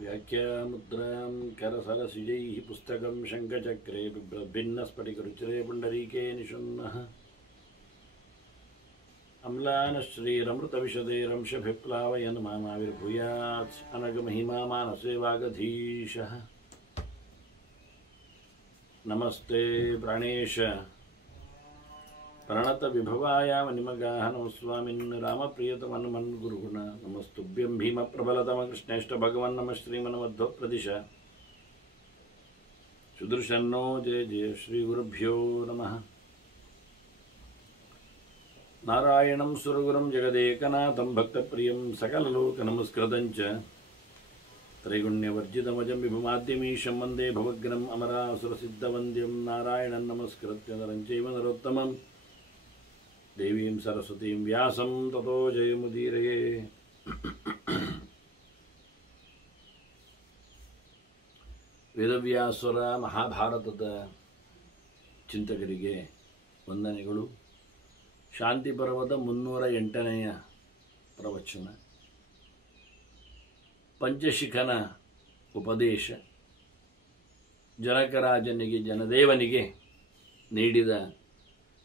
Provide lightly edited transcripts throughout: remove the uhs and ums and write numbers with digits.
व्याख्यामुद्रां करसरसिजैः पुस्तकं शङ्खचक्रे बिभ्रद्भिन्नस्फटिकरुचिरे पुण्डरीके निषण्णः अम्लानश्रीरमृतविशदैरंशभिप्लावयन् मामाविर्भूयात् अनघमहिमा मानसे वागधीशः नमस्ते प्राणेश प्रणतविभवायामनिमगाः नमस्वामिन् रामप्रियतमन्मन्गुरुगुण नमस्तुभ्यं भीमप्रबलतमकृष्णेष्ट भगवन् नमः श्रीमन्मध्वप्रदिश सुदर्शन्नो जय जय श्रीगुरुभ्यो नमः नारायणं सुरगुरुं जगदेकनाथं भक्तप्रियं सकललोकनमस्कृतं च त्रैगुण्यवर्जितमजं विभुमाद्यमीशं वन्दे भवग्नम् अमरासुरसिद्धवन्द्यं नारायणं नमस्कृत्य नरं चैव नरोत्तमं देवीं सरस्वतीं व्यासं ततो जयमुदीरये ವೇದವ್ಯಾಸರ ಮಹಾಭಾರತದ ಚಿಂತಕರಿಗೆ ವಂದನೆಗಳು. ಶಾಂತಿ ಪರ್ವದ 308ನೆಯ ಪ್ರವಚನ. ಪಂಚಶಿಖನ ಉಪದೇಶ, ಜನಕರಾಜನಿಗೆ ಜನದೇವನಿಗೆ ನೀಡಿದ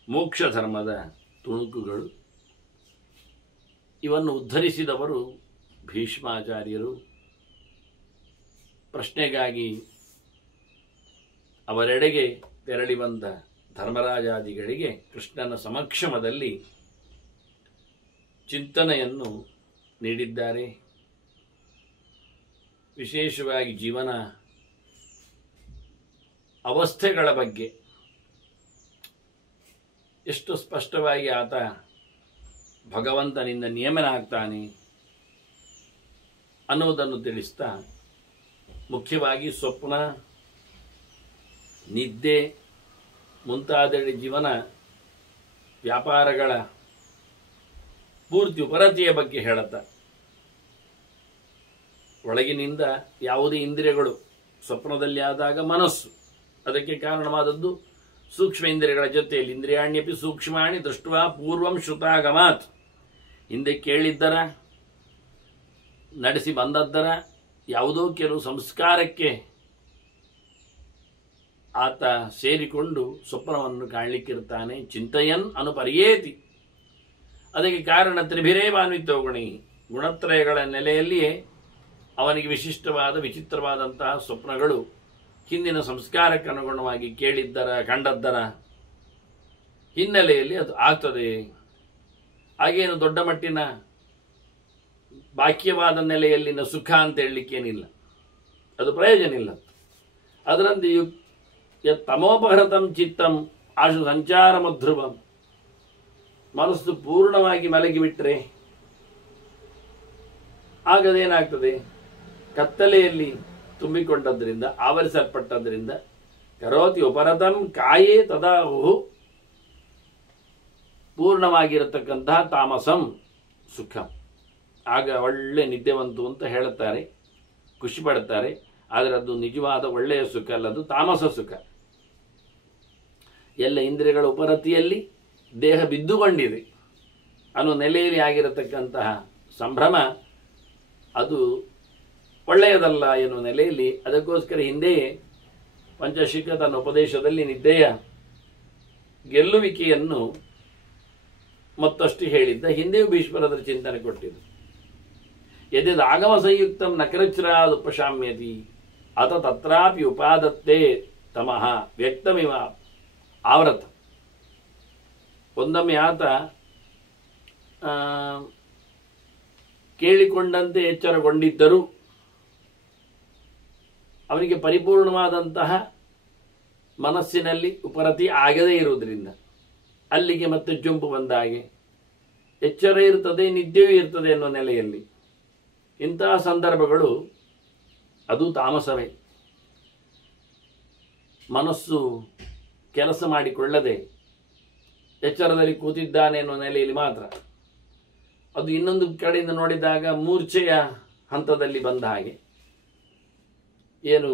ಮೋಕ್ಷ ಧರ್ಮದ ತುಣುಕುಗಳು, ಇವನ್ನು ಉದ್ಧರಿಸಿದವರು ಭೀಷ್ಮಾಚಾರ್ಯರು. ಪ್ರಶ್ನೆಗಾಗಿ ಅವರೆಡೆಗೆ ತೆರಳಿ ಬಂದ ಧರ್ಮರಾಜಾದಿಗಳಿಗೆ ಕೃಷ್ಣನ ಸಮಕ್ಷಮದಲ್ಲಿ ಚಿಂತನೆಯನ್ನು ನೀಡಿದ್ದಾರೆ. ವಿಶೇಷವಾಗಿ ಜೀವನ ಅವಸ್ಥೆಗಳ ಬಗ್ಗೆ ಎಷ್ಟು ಸ್ಪಷ್ಟವಾಗಿ ಆತ ಭಗವಂತನಿಂದ ನಿಯಮನ ಆಗ್ತಾನೆ ಅನ್ನೋದನ್ನು ತಿಳಿಸ್ತಾ, ಮುಖ್ಯವಾಗಿ ಸ್ವಪ್ನ, ನಿದ್ದೆ ಮುಂತಾದ ಜೀವನ ವ್ಯಾಪಾರಗಳ ಪೂರ್ತಿ ಉಪರತಿಯ ಬಗ್ಗೆ ಹೇಳುತ್ತಾ, ಒಳಗಿನಿಂದ ಯಾವುದೇ ಇಂದ್ರಿಯಗಳು ಸ್ವಪ್ನದಲ್ಲಿ ಆದಾಗ ಮನಸ್ಸು, ಅದಕ್ಕೆ ಕಾರಣವಾದದ್ದು ಸೂಕ್ಷ್ಮ ಇಂದ್ರಿಯಗಳ ಜೊತೆಯಲ್ಲಿ ಇಂದ್ರಿಯಾಣ್ಯಪಿ ಸೂಕ್ಷ್ಮಾಣಿ ದೃಷ್ಟ್ವಾ ಪೂರ್ವಂ ಶ್ರುತಾಗಮಾತ್, ಹಿಂದೆ ಕೇಳಿದ್ದರ, ನಡೆಸಿ ಬಂದದ್ದರ ಯಾವುದೋ ಕೆಲವು ಸಂಸ್ಕಾರಕ್ಕೆ ಆತ ಸೇರಿಕೊಂಡು ಸ್ವಪ್ನವನ್ನು ಕಾಣಲಿಕ್ಕಿರ್ತಾನೆ. ಚಿಂತಯನ್ ಅನುಪರ್ಯೇತಿ, ಅದಕ್ಕೆ ಕಾರಣ ತ್ರಿಭಿರೇವಾನ್ವಿತೋ ಗುಣೈ, ಗುಣತ್ರಯಗಳ ನೆಲೆಯಲ್ಲಿಯೇ ಅವನಿಗೆ ವಿಶಿಷ್ಟವಾದ ವಿಚಿತ್ರವಾದಂತಹ ಸ್ವಪ್ನಗಳು ಹಿಂದಿನ ಸಂಸ್ಕಾರಕ್ಕೆ ಅನುಗುಣವಾಗಿ ಕೇಳಿದ್ದರ ಕಂಡದ್ದರ ಹಿನ್ನೆಲೆಯಲ್ಲಿ ಅದು ಆಗ್ತದೆ. ಹಾಗೇನು ದೊಡ್ಡ ಮಟ್ಟಿನ ಬಾಕ್ಯವಾದ ನೆಲೆಯಲ್ಲಿನ ಸುಖ ಅಂತ ಹೇಳಲಿಕ್ಕೇನಿಲ್ಲ, ಅದು ಪ್ರಯೋಜನ ಇಲ್ಲ. ಅದರಂತೆ ತಮೋಪಹೃತಂ ಚಿತ್ತಂ ಆಶು ಸಂಚಾರ ಮಧ್ರುವಂ, ಮನಸ್ಸು ಪೂರ್ಣವಾಗಿ ಮಲಗಿಬಿಟ್ರೆ ಆಗದೇನಾಗ್ತದೆ, ಕತ್ತಲೆಯಲ್ಲಿ ತುಂಬಿಕೊಂಡದ್ರಿಂದ, ಆವರಿಸಲ್ಪಟ್ಟದ್ರಿಂದ ಕರೋತಿ ಉಪರತಂ ಕಾಯೇ ತದಾಹು, ಪೂರ್ಣವಾಗಿರತಕ್ಕಂತಹ ತಾಮಸಂ ಸುಖ, ಆಗ ಒಳ್ಳೆ ನಿದ್ದೆ ಬಂತು ಅಂತ ಹೇಳುತ್ತಾರೆ, ಖುಷಿ ಪಡ್ತಾರೆ. ಆದರೆ ಅದು ನಿಜವಾದ ಒಳ್ಳೆಯ ಸುಖ ಅಲ್ಲ, ಅದು ತಾಮಸ ಸುಖ. ಎಲ್ಲ ಇಂದ್ರಿಯಗಳ ಉಪರತಿಯಲ್ಲಿ ದೇಹ ಬಿದ್ದುಕೊಂಡಿದೆ ಅನ್ನೋ ನೆಲೆಯಲ್ಲಿ ಆಗಿರತಕ್ಕಂತಹ ಸಂಭ್ರಮ ಅದು ಒಳ್ಳೆಯದಲ್ಲ ಎನ್ನುವ ನೆಲೆಯಲ್ಲಿ, ಅದಕ್ಕೋಸ್ಕರ ಹಿಂದೆಯೇ ಪಂಚಶಿಖ ತನ್ನ ಉಪದೇಶದಲ್ಲಿ ನಿದ್ದೆಯ ಗೆಲ್ಲುವಿಕೆಯನ್ನು ಮತ್ತಷ್ಟು ಹೇಳಿದ್ದ. ಹಿಂದೆಯೂ ಭೀಷ್ಮರದ್ರ ಚಿಂತನೆ ಕೊಟ್ಟಿದ್ದು. ಯದಿದ್ ಆಗಮ ಸಂಯುಕ್ತಂ ನಕರಚ್ರಾದುಪಶಾಮ್ಯತಿ ಅತ ತತ್ರಾಪಿ ಉಪಾದತ್ತೆ ತಮಃ ವ್ಯಕ್ತಮಿವ ಆವ್ರತ. ಒಂದೊಮ್ಮೆ ಆತ ಕೇಳಿಕೊಂಡಂತೆ ಎಚ್ಚರಗೊಂಡಿದ್ದರೂ ಅವನಿಗೆ ಪರಿಪೂರ್ಣವಾದಂತಹ ಮನಸ್ಸಿನಲ್ಲಿ ಉಪರತಿ ಆಗದೇ ಇರುವುದರಿಂದ ಅಲ್ಲಿಗೆ ಮತ್ತೆ ಜಂಪು ಬಂದ ಹಾಗೆ ಎಚ್ಚರ ಇರ್ತದೆ, ನಿದ್ದೆಯೂ ಇರ್ತದೆ ಅನ್ನೋ ನೆಲೆಯಲ್ಲಿ ಇಂತಹ ಸಂದರ್ಭಗಳು ಅದು ತಾಮಸವೇ. ಮನಸ್ಸು ಕೆಲಸ ಮಾಡಿಕೊಳ್ಳದೆ ಎಚ್ಚರದಲ್ಲಿ ಕೂತಿದ್ದಾನೆ ಅನ್ನೋ ನೆಲೆಯಲ್ಲಿ ಮಾತ್ರ. ಅದು ಇನ್ನೊಂದು ಕಡೆಯಿಂದ ನೋಡಿದಾಗ ಮೂರ್ಛೆಯ ಹಂತದಲ್ಲಿ ಬಂದ ಹಾಗೆ, ಏನು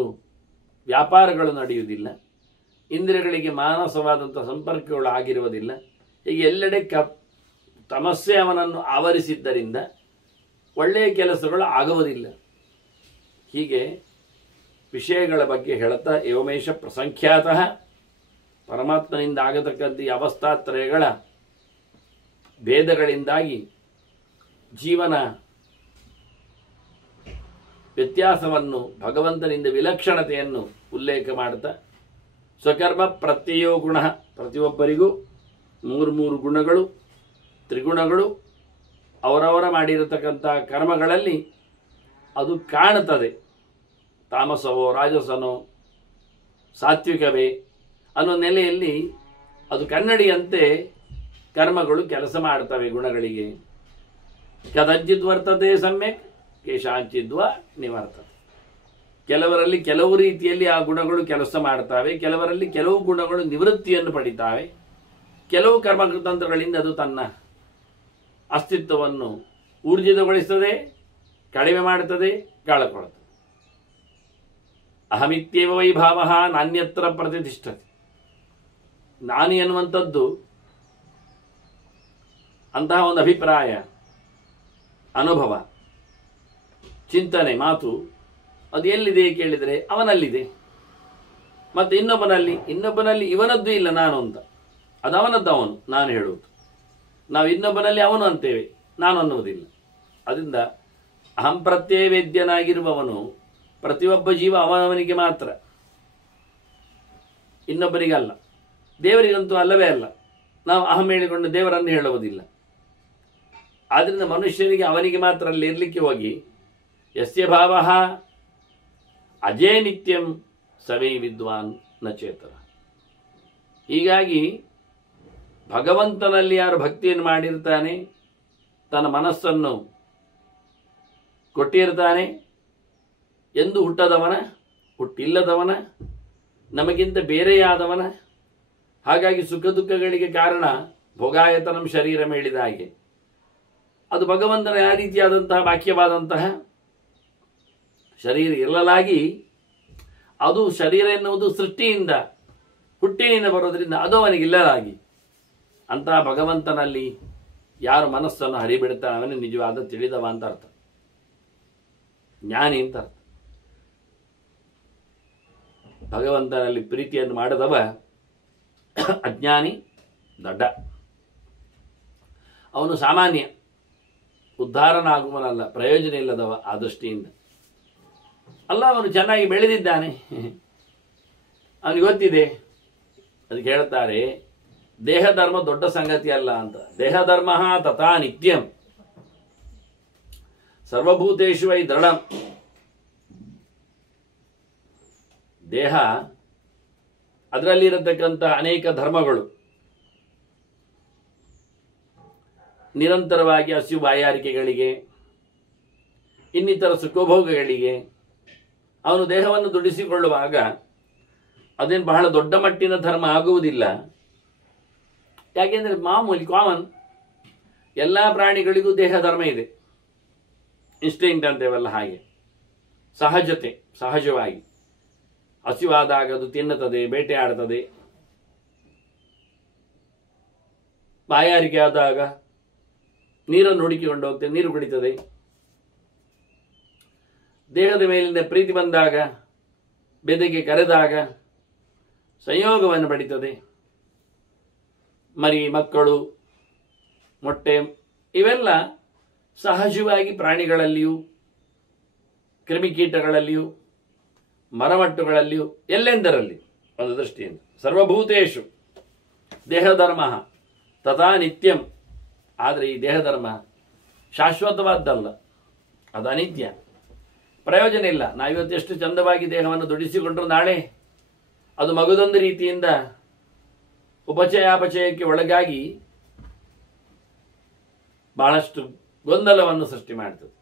ವ್ಯಾಪಾರಗಳು ನಡೆಯುವುದಿಲ್ಲ, ಇಂದ್ರಿಯಗಳಿಗೆ ಮಾನಸವಾದಂಥ ಸಂಪರ್ಕಗಳು ಆಗಿರುವುದಿಲ್ಲ. ಹೀಗೆ ಎಲ್ಲೆಡೆ ತಮಸ್ಸೆ ಅವನನ್ನು ಆವರಿಸಿದ್ದರಿಂದ ಒಳ್ಳೆಯ ಕೆಲಸಗಳು ಆಗುವುದಿಲ್ಲ. ಹೀಗೆ ವಿಷಯಗಳ ಬಗ್ಗೆ ಹೇಳುತ್ತಾ ಏವಮೇಶ ಪ್ರಸಂಖ್ಯಾತಃ ಪರಮಾತ್ಮನಿಂದ ಆಗತಕ್ಕಂಥ ಈ ಅವಸ್ಥಾತ್ರಯಗಳ ಭೇದಗಳಿಂದಾಗಿ ಜೀವನ ವ್ಯತ್ಯಾಸವನ್ನು ಭಗವಂತನಿಂದ ವಿಲಕ್ಷಣತೆಯನ್ನು ಉಲ್ಲೇಖ ಮಾಡುತ್ತಾ ಸ್ವಕರ್ಮ ಪ್ರತ್ಯಯೋ ಗುಣ ಪ್ರತಿಯೊಬ್ಬರಿಗೂ ಮೂರು ಗುಣಗಳು ತ್ರಿಗುಣಗಳು ಅವರವರ ಮಾಡಿರತಕ್ಕಂಥ ಕರ್ಮಗಳಲ್ಲಿ ಅದು ಕಾಣುತ್ತದೆ. ತಾಮಸವೋ ರಾಜಸನೋ ಸಾತ್ವಿಕವೇ ಅನ್ನೋ ನೆಲೆಯಲ್ಲಿ ಅದು ಕನ್ನಡಿಯಂತೆ ಕರ್ಮಗಳು ಕೆಲಸ ಮಾಡ್ತವೆ ಗುಣಗಳಿಗೆ. ಕದಜ್ಜಿದ್ ವರ್ತತೆ ಸಮ್ಯಕ್ ಕೇಶಾಂಚಿದ್ವ ನಿವರ್ತತೆ. ಕೆಲವರಲ್ಲಿ ಕೆಲವು ರೀತಿಯಲ್ಲಿ ಆ ಗುಣಗಳು ಕೆಲಸ ಮಾಡ್ತವೆ, ಕೆಲವರಲ್ಲಿ ಕೆಲವು ಗುಣಗಳು ನಿವೃತ್ತಿಯನ್ನು ಪಡಿತಾವೆ, ಕೆಲವು ಕರ್ಮತಂತ್ರಗಳಿಂದ ಅದು ತನ್ನ ಅಸ್ತಿತ್ವವನ್ನು ಊರ್ಜಿತಗೊಳಿಸ್ತದೆ, ಕಡಿಮೆ ಮಾಡುತ್ತದೆ, ಕಳಕೊಳ್ಳುತ್ತದೆ. ಅಹಮಿತ್ಯೇವ ವೈಭಾವ ನಾನ್ಯತ್ರ ಪ್ರತಿಷ್ಠತೆ. ನಾನು ಎನ್ನುವಂಥದ್ದು ಅಂತಹ ಒಂದು ಅಭಿಪ್ರಾಯ, ಅನುಭವ, ಚಿಂತನೆ, ಮಾತು ಅದು ಎಲ್ಲಿದೆ ಕೇಳಿದರೆ ಅವನಲ್ಲಿದೆ. ಮತ್ತು ಇನ್ನೊಬ್ಬನಲ್ಲಿ ಇವನದ್ದು ಇಲ್ಲ ನಾನು ಅಂತ, ಅದು ಅವನದ್ದು ಅವನು ನಾನು ಹೇಳುವುದು. ನಾವು ಇನ್ನೊಬ್ಬನಲ್ಲಿ ಅವನು ಅಂತೇವೆ, ನಾನು ಅನ್ನುವುದಿಲ್ಲ. ಅದರಿಂದ ಅಹಂ ಪ್ರತ್ಯಯ ವೇದ್ಯನಾಗಿರುವವನು ಪ್ರತಿಯೊಬ್ಬ ಜೀವ ಅವನವನಿಗೆ ಮಾತ್ರ, ಇನ್ನೊಬ್ಬರಿಗಲ್ಲ. ದೇವರಿಗಂತೂ ಅಲ್ಲವೇ ಅಲ್ಲ. ನಾವು ಅಹಂ ಹೇಳಿಕೊಂಡು ದೇವರನ್ನು ಹೇಳುವುದಿಲ್ಲ. ಆದ್ದರಿಂದ ಮನುಷ್ಯನಿಗೆ ಅವನಿಗೆ ಮಾತ್ರ ಅಲ್ಲಿ ಇರಲಿಕ್ಕೆ ಹೋಗಿ ಯಸ್ಯ ಭಾವ ಅಜೇ ನಿತ್ಯಂ ಸವೇ ವಿದ್ವಾನ್ ನಚೇತರ. ಹೀಗಾಗಿ ಭಗವಂತನಲ್ಲಿ ಯಾರು ಭಕ್ತಿಯನ್ನು ಮಾಡಿರ್ತಾನೆ, ತನ್ನ ಮನಸ್ಸನ್ನು ಕೊಟ್ಟಿರ್ತಾನೆ, ಎಂದು ಹುಟ್ಟದವನ, ಹುಟ್ಟಿಲ್ಲದವನ, ನಮಗಿಂತ ಬೇರೆಯಾದವನ, ಹಾಗಾಗಿ ಸುಖ ದುಃಖಗಳಿಗೆ ಕಾರಣ ಭೋಗಾಯತನಂ ಶರೀರ ಹೇಳಿದ ಹಾಗೆ ಅದು ಭಗವಂತನ ಯಾವ ರೀತಿಯಾದಂತಹ ವಾಕ್ಯವಾದಂತಹ ಶರೀರ ಇರಲಾಗಿ ಅದು ಶರೀರ ಎನ್ನುವುದು ಸೃಷ್ಟಿಯಿಂದ ಹುಟ್ಟಿನಿಂದ ಬರೋದ್ರಿಂದ ಅದು ಅವನಿಗಿಲ್ಲಲಾಗಿ ಅಂತಹ ಭಗವಂತನಲ್ಲಿ ಯಾರು ಮನಸ್ಸನ್ನು ಹರಿಬಿಡ್ತಾನೆ ಅವನೇ ನಿಜವಾದ ತಿಳಿದವ ಅಂತ ಅರ್ಥ, ಜ್ಞಾನಿ ಅಂತ ಅರ್ಥ. ಭಗವಂತನಲ್ಲಿ ಪ್ರೀತಿಯನ್ನು ಮಾಡದವ ಅಜ್ಞಾನಿ, ದಡ್ಡ. ಅವನು ಸಾಮಾನ್ಯ ಉದ್ಧಾರನಾಗುವನಲ್ಲ, ಪ್ರಯೋಜನ ಇಲ್ಲದವ. ಆ ದೃಷ್ಟಿಯಿಂದ ಅಲ್ಲ, ಅವನು ಚೆನ್ನಾಗಿ ಬೆಳೆದಿದ್ದಾನೆ, ಅವನಿಗೆ ಗೊತ್ತಿದೆ. ಅದಕ್ಕೆ ಹೇಳ್ತಾರೆ ದೇಹ ಧರ್ಮ ದೊಡ್ಡ ಸಂಗತಿ ಅಲ್ಲ ಅಂತ. ದೇಹ ಧರ್ಮ ತಥಾ ನಿತ್ಯಂ ಸರ್ವಭೂತೇಶು ವೈ ದೃಢಂ. ದೇಹ ಅದರಲ್ಲಿರತಕ್ಕಂಥ ಅನೇಕ ಧರ್ಮಗಳು ನಿರಂತರವಾಗಿ ಹಸಿವು ಬಾಯಾರಿಕೆಗಳಿಗೆ, ಇನ್ನಿತರ ಸುಖಭೋಗಗಳಿಗೆ ಅವನು ದೇಹವನ್ನು ದುಡಿಸಿಕೊಳ್ಳುವಾಗ ಅದೇನು ಬಹಳ ದೊಡ್ಡ ಮಟ್ಟಿನ ಧರ್ಮ ಆಗುವುದಿಲ್ಲ. ಯಾಕೆಂದರೆ ಮಾಮೂಲಿ ಕಾಮನ್ ಎಲ್ಲ ಪ್ರಾಣಿಗಳಿಗೂ ದೇಹ ಧರ್ಮ ಇದೆ. ಇನ್ಸ್ಟಿಂಕ್ಟ್ ಅಂತೇವಲ್ಲ ಹಾಗೆ, ಸಹಜತೆ, ಸಹಜವಾಗಿ ಹಸಿವಾದಾಗ ಅದು ತಿನ್ನುತ್ತದೆ, ಬೇಟೆಯಾಡುತ್ತದೆ. ಬಾಯಾರಿಕೆ ಆದಾಗ ನೀರನ್ನು ಹುಡುಕಿಕೊಂಡು ಹೋಗ್ತದೆ, ನೀರು ಕುಡಿತದೆ. ದೇಹದ ಮೇಲಿನ ಪ್ರೀತಿ ಬಂದಾಗ, ಬೆದೆಗೆ ಕರೆದಾಗ ಸಂಯೋಗವನ್ನು ಪಡಿತದೆ. ಮರಿ, ಮಕ್ಕಳು, ಮೊಟ್ಟೆ ಇವೆಲ್ಲ ಸಹಜವಾಗಿ ಪ್ರಾಣಿಗಳಲ್ಲಿಯೂ, ಕ್ರಿಮಿಕೀಟಗಳಲ್ಲಿಯೂ, ಮರಮಟ್ಟುಗಳಲ್ಲಿಯೂ, ಎಲ್ಲೆಂದರಲ್ಲಿ ಒಂದು ದೃಷ್ಟಿಯಿಂದ ಸರ್ವಭೂತೇಶು ದೇಹಧರ್ಮ ತಥಾ ನಿತ್ಯಂ. ಆದರೆ ಈ ದೇಹಧರ್ಮ ಶಾಶ್ವತವಾದ್ದಲ್ಲ, ಅದು ಅನಿತ್ಯ, ಪ್ರಯೋಜನ ಇಲ್ಲ. ನಾವಿವತ್ತು ಎಷ್ಟು ಚಂದವಾಗಿ ದೇಹವನ್ನು ದುಡಿಸಿಕೊಂಡ್ರು ನಾಳೆ ಅದು ಮಗುದೊಂದು ರೀತಿಯಿಂದ ಉಪಚಯಾಪಚಯಕ್ಕೆ ಒಳಗಾಗಿ ಬಹಳಷ್ಟು ಗೊಂದಲವನ್ನು ಸೃಷ್ಟಿ ಮಾಡ್ತದೆ.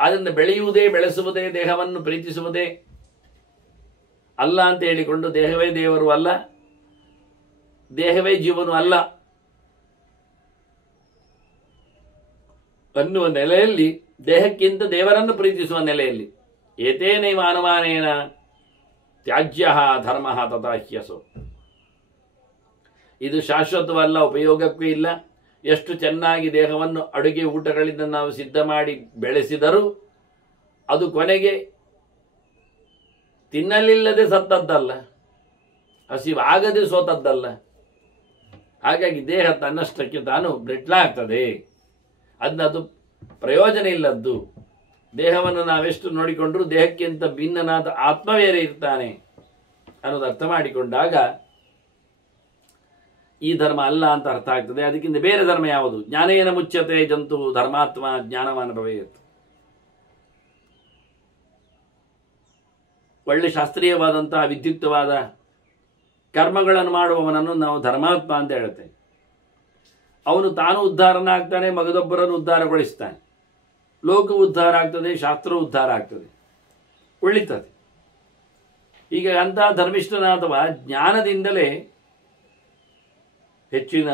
ಆದ್ದರಿಂದ ಬೆಳೆಯುವುದೇ, ಬೆಳೆಸುವುದೇ, ದೇಹವನ್ನು ಪ್ರೀತಿಸುವುದೇ ಅಲ್ಲ ಅಂತ ಹೇಳಿಕೊಂಡು ದೇಹವೇ ದೇವರು ಅಲ್ಲ, ದೇಹವೇ ಜೀವನು ಅಲ್ಲ ಅನ್ನುವ ನೆಲೆಯಲ್ಲಿ, ದೇಹಕ್ಕಿಂತ ದೇವರನ್ನು ಪ್ರೀತಿಸುವ ನೆಲೆಯಲ್ಲಿ ಏತೇನೈವ ಅನುಮಾನೇನ ತ್ಯಾಜ್ಯ ಧರ್ಮ ತಥಾ ಹ್ಯಸೋ. ಇದು ಶಾಶ್ವತವಲ್ಲ, ಉಪಯೋಗಕ್ಕೂ ಇಲ್ಲ. ಎಷ್ಟು ಚೆನ್ನಾಗಿ ದೇಹವನ್ನು ಅಡುಗೆ ಊಟಗಳಿಂದ ನಾವು ಸಿದ್ಧ ಮಾಡಿ ಬೆಳೆಸಿದರೂ ಅದು ಕೊನೆಗೆ ತಿನ್ನಲಿಲ್ಲದೆ ಸತ್ತದ್ದಲ್ಲ, ಹಸಿವಾಗದೆ ಸೋತದ್ದಲ್ಲ. ಹಾಗಾಗಿ ದೇಹ ತನ್ನಷ್ಟಕ್ಕೆ ತಾನು ಬ್ರೆಟ್ಲಾಗ್ತದೆ. ಅದು ಪ್ರಯೋಜನ ಇಲ್ಲದ್ದು. ದೇಹವನ್ನು ನಾವೆಷ್ಟು ನೋಡಿಕೊಂಡ್ರೂ ದೇಹಕ್ಕಿಂತ ಭಿನ್ನನಾದ ಆತ್ಮ ಬೇರೆ ಇರ್ತಾನೆ ಅನ್ನೋದು ಅರ್ಥ ಮಾಡಿಕೊಂಡಾಗ ಈ ಧರ್ಮ ಅಲ್ಲ ಅಂತ ಅರ್ಥ ಆಗ್ತದೆ. ಅದಕ್ಕಿಂತ ಬೇರೆ ಧರ್ಮ ಯಾವುದು? ಜ್ಞಾನೇನ ಮುಚ್ಯತೆ ಜಂತು ಧರ್ಮಾತ್ಮ ಜ್ಞಾನವಾನ್ ಭವೇತ್. ಒಳ್ಳೆ ಶಾಸ್ತ್ರೀಯವಾದಂತಹ ವಿದ್ಯುಕ್ತವಾದ ಕರ್ಮಗಳನ್ನು ಮಾಡುವವನನ್ನು ನಾವು ಧರ್ಮಾತ್ಮ ಅಂತ ಹೇಳ್ತೇವೆ. ಅವನು ತಾನು ಉದ್ಧಾರನಾಗ್ತಾನೆ, ಮಗದೊಬ್ಬರನ್ನು ಉದ್ಧಾರಗೊಳಿಸ್ತಾನೆ. ಲೋಕ ಉದ್ಧಾರ ಆಗ್ತದೆ, ಶಾಸ್ತ್ರ ಉದ್ಧಾರ ಆಗ್ತದೆ, ಉಳಿತದೆ. ಈಗ ಅಂತಹ ಧರ್ಮಿಷ್ಠನಾದವ ಜ್ಞಾನದಿಂದಲೇ ಹೆಚ್ಚಿನ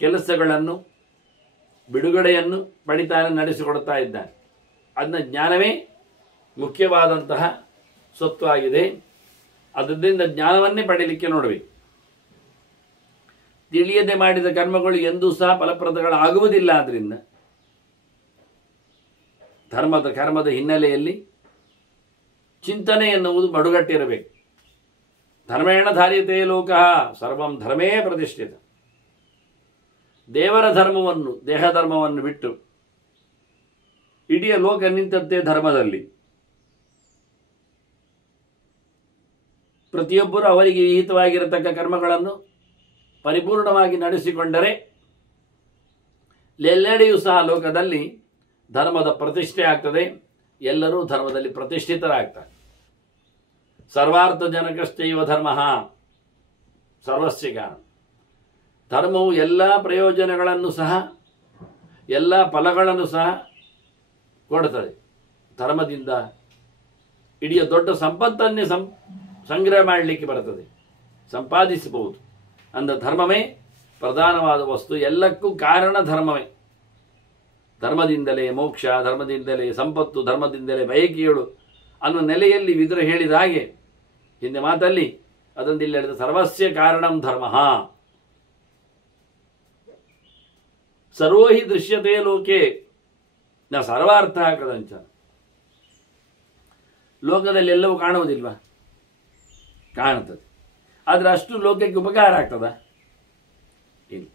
ಕೆಲಸಗಳನ್ನು ಬಿಡುಗಡೆಯನ್ನು ಪಡಿತಾನೆ, ನಡೆಸಿಕೊಡ್ತಾ ಇದ್ದಾನೆ. ಅದನ್ನ ಜ್ಞಾನವೇ ಮುಖ್ಯವಾದಂತಹ ಸ್ವತ್ವಾಗಿದೆ. ಅದರಿಂದ ಜ್ಞಾನವನ್ನೇ ಪಡೀಲಿಕ್ಕೆ ನೋಡಬೇಕು. ತಿಳಿಯದೆ ಮಾಡಿದ ಕರ್ಮಗಳು ಎಂದೂ ಸಹ ಫಲಪ್ರದಗಳಾಗುವುದಿಲ್ಲ. ಆದ್ದರಿಂದ ಕರ್ಮದ ಹಿನ್ನೆಲೆಯಲ್ಲಿ ಚಿಂತನೆ ಎನ್ನುವುದು ಮಡುಗಟ್ಟಿರಬೇಕು. ಧರ್ಮೇಣ ಧಾರ್ಯತೆ ಲೋಕಃ ಸರ್ವಂ ಧರ್ಮೇ ಪ್ರತಿಷ್ಠಿತ. ದೇವರ ಧರ್ಮವನ್ನು, ದೇಹ ಧರ್ಮವನ್ನು ಬಿಟ್ಟು ಇಡೀ ಲೋಕ ನಿಂತದ್ದೇ ಧರ್ಮದಲ್ಲಿ. ಪ್ರತಿಯೊಬ್ಬರು ಅವರಿಗೆ ವಿಹಿತವಾಗಿರತಕ್ಕ ಕರ್ಮಗಳನ್ನು ಪರಿಪೂರ್ಣವಾಗಿ ನಡೆಸಿಕೊಂಡರೆ ಎಲ್ಲೆಡೆಯೂ ಸಹ ಲೋಕದಲ್ಲಿ ಧರ್ಮದ ಪ್ರತಿಷ್ಠೆ ಆಗ್ತದೆ. ಎಲ್ಲರೂ ಧರ್ಮದಲ್ಲಿ ಪ್ರತಿಷ್ಠಿತರಾಗ್ತಾರೆ. ಸರ್ವಾರ್ಥ ಜನಕಶ್ಚೈವ ಧರ್ಮ ಸರ್ವಸ್ಯ ಕಾರಣ. ಧರ್ಮವು ಎಲ್ಲ ಪ್ರಯೋಜನಗಳನ್ನು ಸಹ, ಎಲ್ಲ ಫಲಗಳನ್ನು ಸಹ ಕೊಡುತ್ತದೆ. ಧರ್ಮದಿಂದ ಇಡೀ ದೊಡ್ಡ ಸಂಪತ್ತನ್ನೇ ಸಂಗ್ರಹ ಮಾಡಲಿಕ್ಕೆ ಬರುತ್ತದೆ, ಸಂಪಾದಿಸಬಹುದು. ಅಂದ ಧರ್ಮವೇ ಪ್ರಧಾನವಾದ ವಸ್ತು. ಎಲ್ಲಕ್ಕೂ ಕಾರಣ ಧರ್ಮವೇ. ಧರ್ಮದಿಂದಲೇ ಮೋಕ್ಷ, ಧರ್ಮದಿಂದಲೇ ಸಂಪತ್ತು, ಧರ್ಮದಿಂದಲೇ ಬಯಕೆಗಳು ಅನ್ನೋ ನೆಲೆಯಲ್ಲಿ ವಿದುರ ಹೇಳಿದ ಹಾಗೆ ಹಿಂದೆ ಮಾತಲ್ಲಿ ಅದೊಂದಿಲ್ಲ ಹೇಳಿದ ಸರ್ವಸ್ಯ ಕಾರಣಂ ಧರ್ಮ. ಸರ್ವೋ ಹಿ ದೃಶ್ಯತೆ ಲೋಕೆ ನ ಸರ್ವಾರ್ಥ ಕದಂಚ. ಲೋಕದಲ್ಲಿ ಎಲ್ಲವೂ ಕಾಣುವುದಿಲ್ವಾ? ಕಾಣುತ್ತದೆ. ಆದರೆ ಅಷ್ಟು ಲೋಕಕ್ಕೆ ಉಪಕಾರ ಆಗ್ತದ? ಇಲ್ಲ.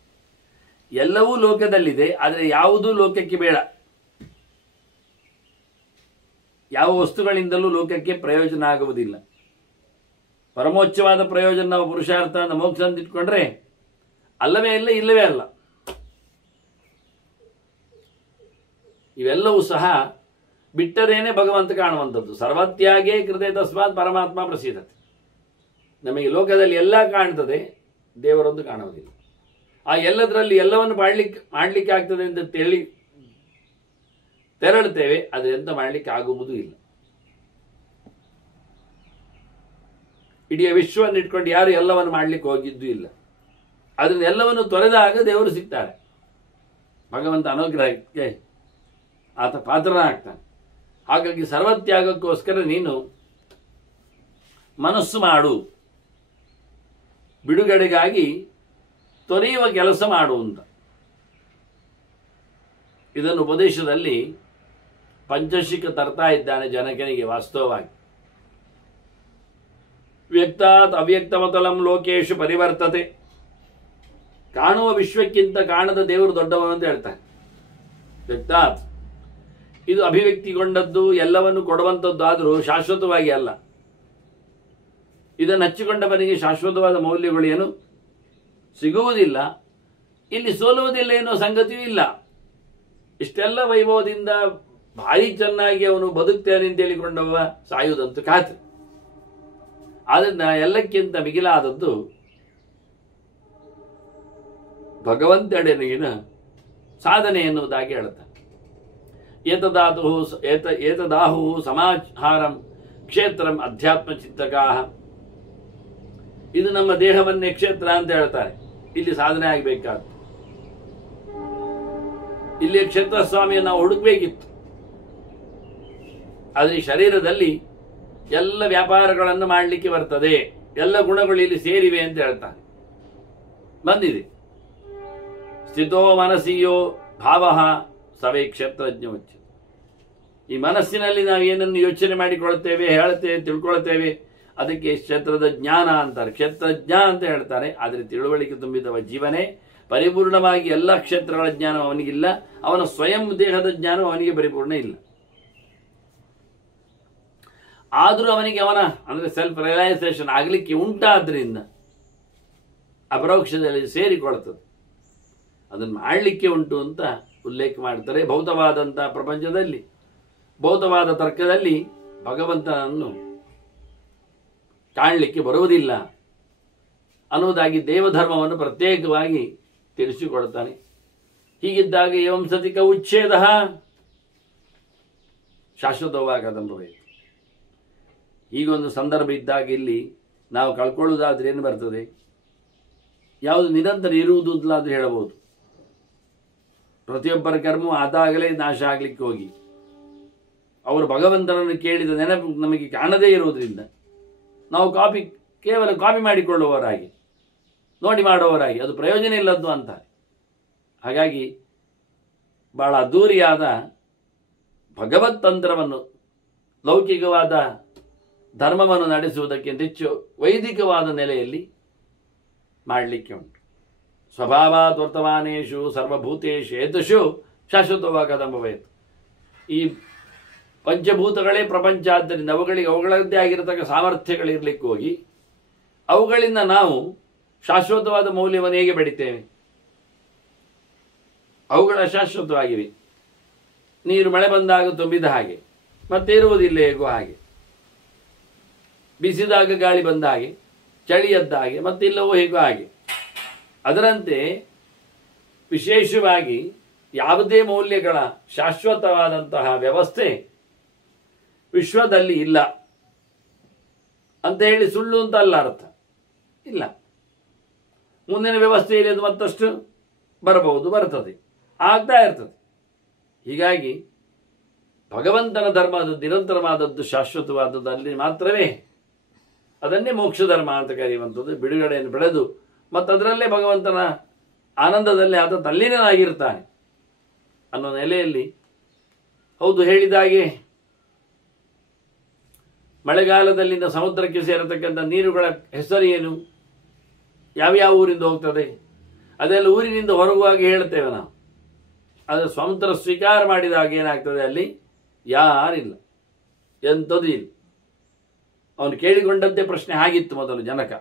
ಎಲ್ಲವೂ ಲೋಕದಲ್ಲಿದೆ, ಆದರೆ ಯಾವುದೂ ಲೋಕಕ್ಕೆ ಬೇಡ. ಯಾವ ವಸ್ತುಗಳಿಂದಲೂ ಲೋಕಕ್ಕೆ ಪ್ರಯೋಜನ ಆಗುವುದಿಲ್ಲ. ಪರಮೋಚ್ಚವಾದ ಪ್ರಯೋಜನ ನಾವು ಪುರುಷಾರ್ಥ ಮೋಕ್ಷ ಅಂತ ಇಟ್ಕೊಂಡ್ರೆ ಅಲ್ಲವೇ ಇಲ್ಲ, ಇಲ್ಲವೇ ಅಲ್ಲ. ಇವೆಲ್ಲವೂ ಸಹ ಬಿಟ್ಟರೇನೆ ಭಗವಂತ ಕಾಣುವಂಥದ್ದು. ಸರ್ವತ್ಯಾಗೇ ಕೃತೆ ತಸ್ಮಾತ್ ಪರಮಾತ್ಮ ಪ್ರಸೀದತೆ. ನಮಗೆ ಲೋಕದಲ್ಲಿ ಎಲ್ಲ ಕಾಣ್ತದೆ, ದೇವರೊಂದು ಕಾಣುವುದಿಲ್ಲ. ಆ ಎಲ್ಲದರಲ್ಲಿ ಎಲ್ಲವನ್ನು ಮಾಡಲಿಕ್ಕೆ ಆಗ್ತದೆ ಅಂತ ತೆರಳುತ್ತೇವೆ, ಆದರೆ ಎಂತ ಮಾಡಲಿಕ್ಕೆ ಆಗುವುದೂ ಇಲ್ಲ. ಇಡೀ ವಿಶ್ವವನ್ನು ಇಟ್ಕೊಂಡು ಯಾರು ಎಲ್ಲವನ್ನು ಮಾಡಲಿಕ್ಕೆ ಹೋಗಿದ್ದೂ ಇಲ್ಲ. ಅದರಿಂದ ಎಲ್ಲವನ್ನು ತೊರೆದಾಗ ದೇವರು ಸಿಗ್ತಾರೆ. ಭಗವಂತ ಅನುಗ್ರಹಕ್ಕೆ ಆತ ಪಾತ್ರನಾಗ್ತಾನೆ. ಹಾಗಾಗಿ ಸರ್ವತ್ಯಾಗಕ್ಕೋಸ್ಕರ ನೀನು ಮನಸ್ಸು ಮಾಡು, ಬಿಡುಗಡೆಗಾಗಿ ತೊರೆಯುವ ಕೆಲಸ ಮಾಡು ಅಂತ. ಇದನ್ನು ಉಪದೇಶದಲ್ಲಿ ಪಂಚಶಿಕ ತರ್ತಾ ಇದ್ದಾನೆ ಜನಕನಿಗೆ. ವಾಸ್ತವವಾಗಿ ವ್ಯಕ್ತಾತ್ ಅವ್ಯಕ್ತಮತಲಂ ಲೋಕೇಶು ಪರಿವರ್ತತೆ. ಕಾಣುವ ವಿಶ್ವಕ್ಕಿಂತ ಕಾಣದ ದೇವರು ದೊಡ್ಡವನು ಅಂತ ಹೇಳ್ತಾನೆ. ವ್ಯಕ್ತಾತ್ ಇದು ಅಭಿವ್ಯಕ್ತಿಗೊಂಡದ್ದು, ಎಲ್ಲವನ್ನು ಕೊಡುವಂಥದ್ದು, ಆದರೂ ಶಾಶ್ವತವಾಗಿ ಅಲ್ಲ. ಇದನ್ನು ಹಚ್ಚಿಕೊಂಡವನಿಗೆ ಶಾಶ್ವತವಾದ ಮೌಲ್ಯಗಳು ಏನು ಸಿಗುವುದಿಲ್ಲ. ಇಲ್ಲಿ ಸೋಲುವುದಿಲ್ಲ ಎನ್ನುವ ಸಂಗತಿಯೂ ಇಲ್ಲ. ಇಷ್ಟೆಲ್ಲ ವೈಭವದಿಂದ ಭಾರಿ ಚೆನ್ನಾಗಿ ಅವನು ಬದುಕ್ತೇನೆ ಅಂತ ಹೇಳಿಕೊಂಡವ ಸಾಯುವುದಂತೂ ಖಾತ್ರಿ. ಆದ್ದರಿಂದ ಎಲ್ಲಕ್ಕಿಂತ ಮಿಗಿಲಾದದ್ದು ಭಗವಂತಡೆಗಿನ ಸಾಧನೆ ಎನ್ನುವುದಾಗಿ ಹೇಳುತ್ತಾನೆ. ಏತದಾಹು ಸಮಾಹಾರಂ ಕ್ಷೇತ್ರಂ ಅಧ್ಯಾತ್ಮ ಚಿಂತಕಾಹ. ಇದು ನಮ್ಮ ದೇಹವನ್ನೇ ಕ್ಷೇತ್ರ ಅಂತ ಹೇಳ್ತಾರೆ. ಇಲ್ಲಿ ಸಾಧನೆ ಆಗಬೇಕಾದ್ದು. ಇಲ್ಲಿ ಕ್ಷೇತ್ರ ಸ್ವಾಮಿಯನ್ನು ನಾವು ಹುಡುಕಬೇಕಿತ್ತು. ಆದರೆ ಈ ಶರೀರದಲ್ಲಿ ಎಲ್ಲ ವ್ಯಾಪಾರಗಳನ್ನು ಮಾಡಲಿಕ್ಕೆ ಬರ್ತದೆ, ಎಲ್ಲ ಗುಣಗಳು ಇಲ್ಲಿ ಸೇರಿವೆ ಅಂತ ಹೇಳ್ತಾನೆ. ಬಂದಿದೆ. ಸ್ಥಿತೋ ಮನಸಿಯೋ ಭಾವ ಸವೇ ಕ್ಷೇತ್ರಜ್ಞ ಉಚ್ಯತೆ. ಈ ಮನಸ್ಸಿನಲ್ಲಿ ನಾವು ಏನನ್ನು ಯೋಚನೆ ಮಾಡಿಕೊಳ್ತೇವೆ, ಹೇಳ್ತೇವೆ, ತಿಳ್ಕೊಳ್ತೇವೆ, ಅದಕ್ಕೆ ಕ್ಷೇತ್ರದ ಜ್ಞಾನ ಅಂತಾರೆ, ಕ್ಷೇತ್ರಜ್ಞ ಅಂತ ಹೇಳ್ತಾರೆ. ಆದರೆ ತಿಳುವಳಿಕೆ ತುಂಬಿದವ ಜೀವನೇ ಪರಿಪೂರ್ಣವಾಗಿ ಎಲ್ಲ ಕ್ಷೇತ್ರಗಳ ಜ್ಞಾನ ಅವನಿಗಿಲ್ಲ, ಅವನ ಸ್ವಯಂ ದೇಹದ ಜ್ಞಾನ ಅವನಿಗೆ ಪರಿಪೂರ್ಣ ಇಲ್ಲ. ಆದರೂ ಅವನಿಗೆ ಅಂದರೆ ಸೆಲ್ಫ್ ರಿಯಲೈಸೇಷನ್ ಆಗಲಿಕ್ಕೆ ಉಂಟಾದ್ರಿಂದ ಅಪರೋಕ್ಷದಲ್ಲಿ ಸೇರಿಕೊಳ್ತದೆ, ಅದನ್ನು ಮಾಡಲಿಕ್ಕೆ ಉಂಟು ಅಂತ ಉಲ್ಲೇಖ ಮಾಡ್ತಾರೆ. ಭೌತವಾದಂಥ ಪ್ರಪಂಚದಲ್ಲಿ, ಭೌತವಾದ ತರ್ಕದಲ್ಲಿ ಭಗವಂತನನ್ನು ಕಾಣಲಿಕ್ಕೆ ಬರುವುದಿಲ್ಲ ಅನ್ನುವುದಾಗಿ ದೇವಧರ್ಮವನ್ನು ಪ್ರತ್ಯೇಕವಾಗಿ ತಿಳಿಸಿಕೊಡ್ತಾನೆ. ಹೀಗಿದ್ದಾಗ ಏವಂ ಸತಿಕ ಉಚ್ಛೇದ ಶಾಶ್ವತವಾಗದಂಭವಿತು. ಹೀಗೊಂದು ಸಂದರ್ಭ ಇದ್ದಾಗ ಇಲ್ಲಿ ನಾವು ಕಳ್ಕೊಳ್ಳುವುದಾದ್ರೆ ಏನು ಬರ್ತದೆ? ಯಾವುದು ನಿರಂತರ ಇರುವುದಿಲ್ಲ ಆದ್ರೆ ಹೇಳಬಹುದು. ಪ್ರತಿಯೊಬ್ಬರ ಕರ್ಮವು ಆದಾಗಲೇ ನಾಶ ಆಗಲಿಕ್ಕೆ ಹೋಗಿ ಅವರು ಭಗವಂತನನ್ನು ಕೇಳಿದ ನೆನಪು ನಮಗೆ ಕಾಣದೇ ಇರುವುದರಿಂದ ನಾವು ಕೇವಲ ಕಾಪಿ ಮಾಡಿಕೊಳ್ಳುವವರಾಗಿ, ನೋಡಿ ಮಾಡುವವರಾಗಿ, ಅದು ಪ್ರಯೋಜನ ಇಲ್ಲದ್ದು ಅಂತಾರೆ. ಹಾಗಾಗಿ ಬಹಳ ಅದ್ದೂರಿಯಾದ ಭಗವತ್ ತಂತ್ರವನ್ನು, ಲೌಕಿಕವಾದ ಧರ್ಮವನ್ನು ನಡೆಸುವುದಕ್ಕಿಂತ ಹೆಚ್ಚು ವೈದಿಕವಾದ ನೆಲೆಯಲ್ಲಿ ಮಾಡಲಿಕ್ಕೆ ಉಂಟು. ಸ್ವಭಾವಾತ್ ವರ್ತಮಾನೇಷು ಸರ್ವಭೂತೇಷು ಏತುಷು ಶಾಶ್ವತವಾಗದಂಭವೇತು. ಈ ಪಂಚಭೂತಗಳೇ ಪ್ರಪಂಚ ಆದ್ದರಿಂದ ಅವುಗಳಿಗೆ ಅವುಗಳದ್ದೇ ಆಗಿರತಕ್ಕ ಸಾಮರ್ಥ್ಯಗಳಿರ್ಲಿಕ್ಕೆ ಹೋಗಿ ಅವುಗಳಿಂದ ನಾವು ಶಾಶ್ವತವಾದ ಮೌಲ್ಯವನ್ನು ಹೇಗೆ ಬೆಳಿತೇವೆ? ಅವುಗಳ ಶಾಶ್ವತವಾಗಿವೆ. ನೀರು ಮಳೆ ಬಂದಾಗ ತುಂಬಿದ ಹಾಗೆ ಮತ್ತೆ ಇರುವುದಿಲ್ಲ, ಹೇಗೋ ಹಾಗೆ. ಬಿಸಿದಾಗ ಗಾಳಿ ಬಂದ ಹಾಗೆ, ಚಳಿ ಎದ್ದ ಹಾಗೆ, ಮತ್ತಿಲ್ಲವೋ ಹೇಗೋ ಹಾಗೆ. ಅದರಂತೆ ವಿಶೇಷವಾಗಿ ಯಾವುದೇ ಮೌಲ್ಯಗಳ ಶಾಶ್ವತವಾದಂತಹ ವ್ಯವಸ್ಥೆ ವಿಶ್ವದಲ್ಲಿ ಇಲ್ಲ ಅಂತ ಹೇಳಿ ಸುಳ್ಳು ಅಂತ ಅಲ್ಲ ಅರ್ಥ. ಇಲ್ಲ, ಮುಂದಿನ ವ್ಯವಸ್ಥೆಯಲ್ಲಿ ಅದು ಮತ್ತಷ್ಟು ಬರಬಹುದು, ಬರ್ತದೆ, ಆಗ್ತಾ ಇರ್ತದೆ. ಹೀಗಾಗಿ ಭಗವಂತನ ಧರ್ಮ ಅದು ನಿರಂತರವಾದದ್ದು, ಶಾಶ್ವತವಾದದ್ದು. ಅಲ್ಲಿ ಮಾತ್ರವೇ ಅದನ್ನೇ ಮೋಕ್ಷ ಧರ್ಮ ಅಂತ ಕರೆಯುವಂಥದ್ದು. ಬಿಡುಗಡೆಯನ್ನು ಬೆಳೆದು ಮತ್ತು ಅದರಲ್ಲೇ ಭಗವಂತನ ಆನಂದದಲ್ಲಿ ಆತ ತಲ್ಲೀನನಾಗಿರ್ತಾನೆ ಅನ್ನೋ ನೆಲೆಯಲ್ಲಿ. ಹೌದು, ಹೇಳಿದಾಗೆ ಮಳೆಗಾಲದಲ್ಲಿಂದ ಸಮುದ್ರಕ್ಕೆ ಸೇರತಕ್ಕಂಥ ನೀರುಗಳ ಹೆಸರು ಏನು, ಯಾವ್ಯಾವ ಊರಿಂದ ಹೋಗ್ತದೆ, ಅದೆಲ್ಲ ಊರಿನಿಂದ ಹೊರಗುವಾಗ ಹೇಳ್ತೇವೆ ನಾವು. ಆದರೆ ಸಮುದ್ರ ಸ್ವೀಕಾರ ಮಾಡಿದಾಗ ಏನಾಗ್ತದೆ? ಅಲ್ಲಿ ಯಾರಿಲ್ಲ, ಎಂಥದ್ದು ಇಲ್ಲ. ಅವನು ಕೇಳಿಕೊಂಡಂತೆ ಪ್ರಶ್ನೆ ಆಗಿತ್ತು ಮೊದಲು ಜನಕ.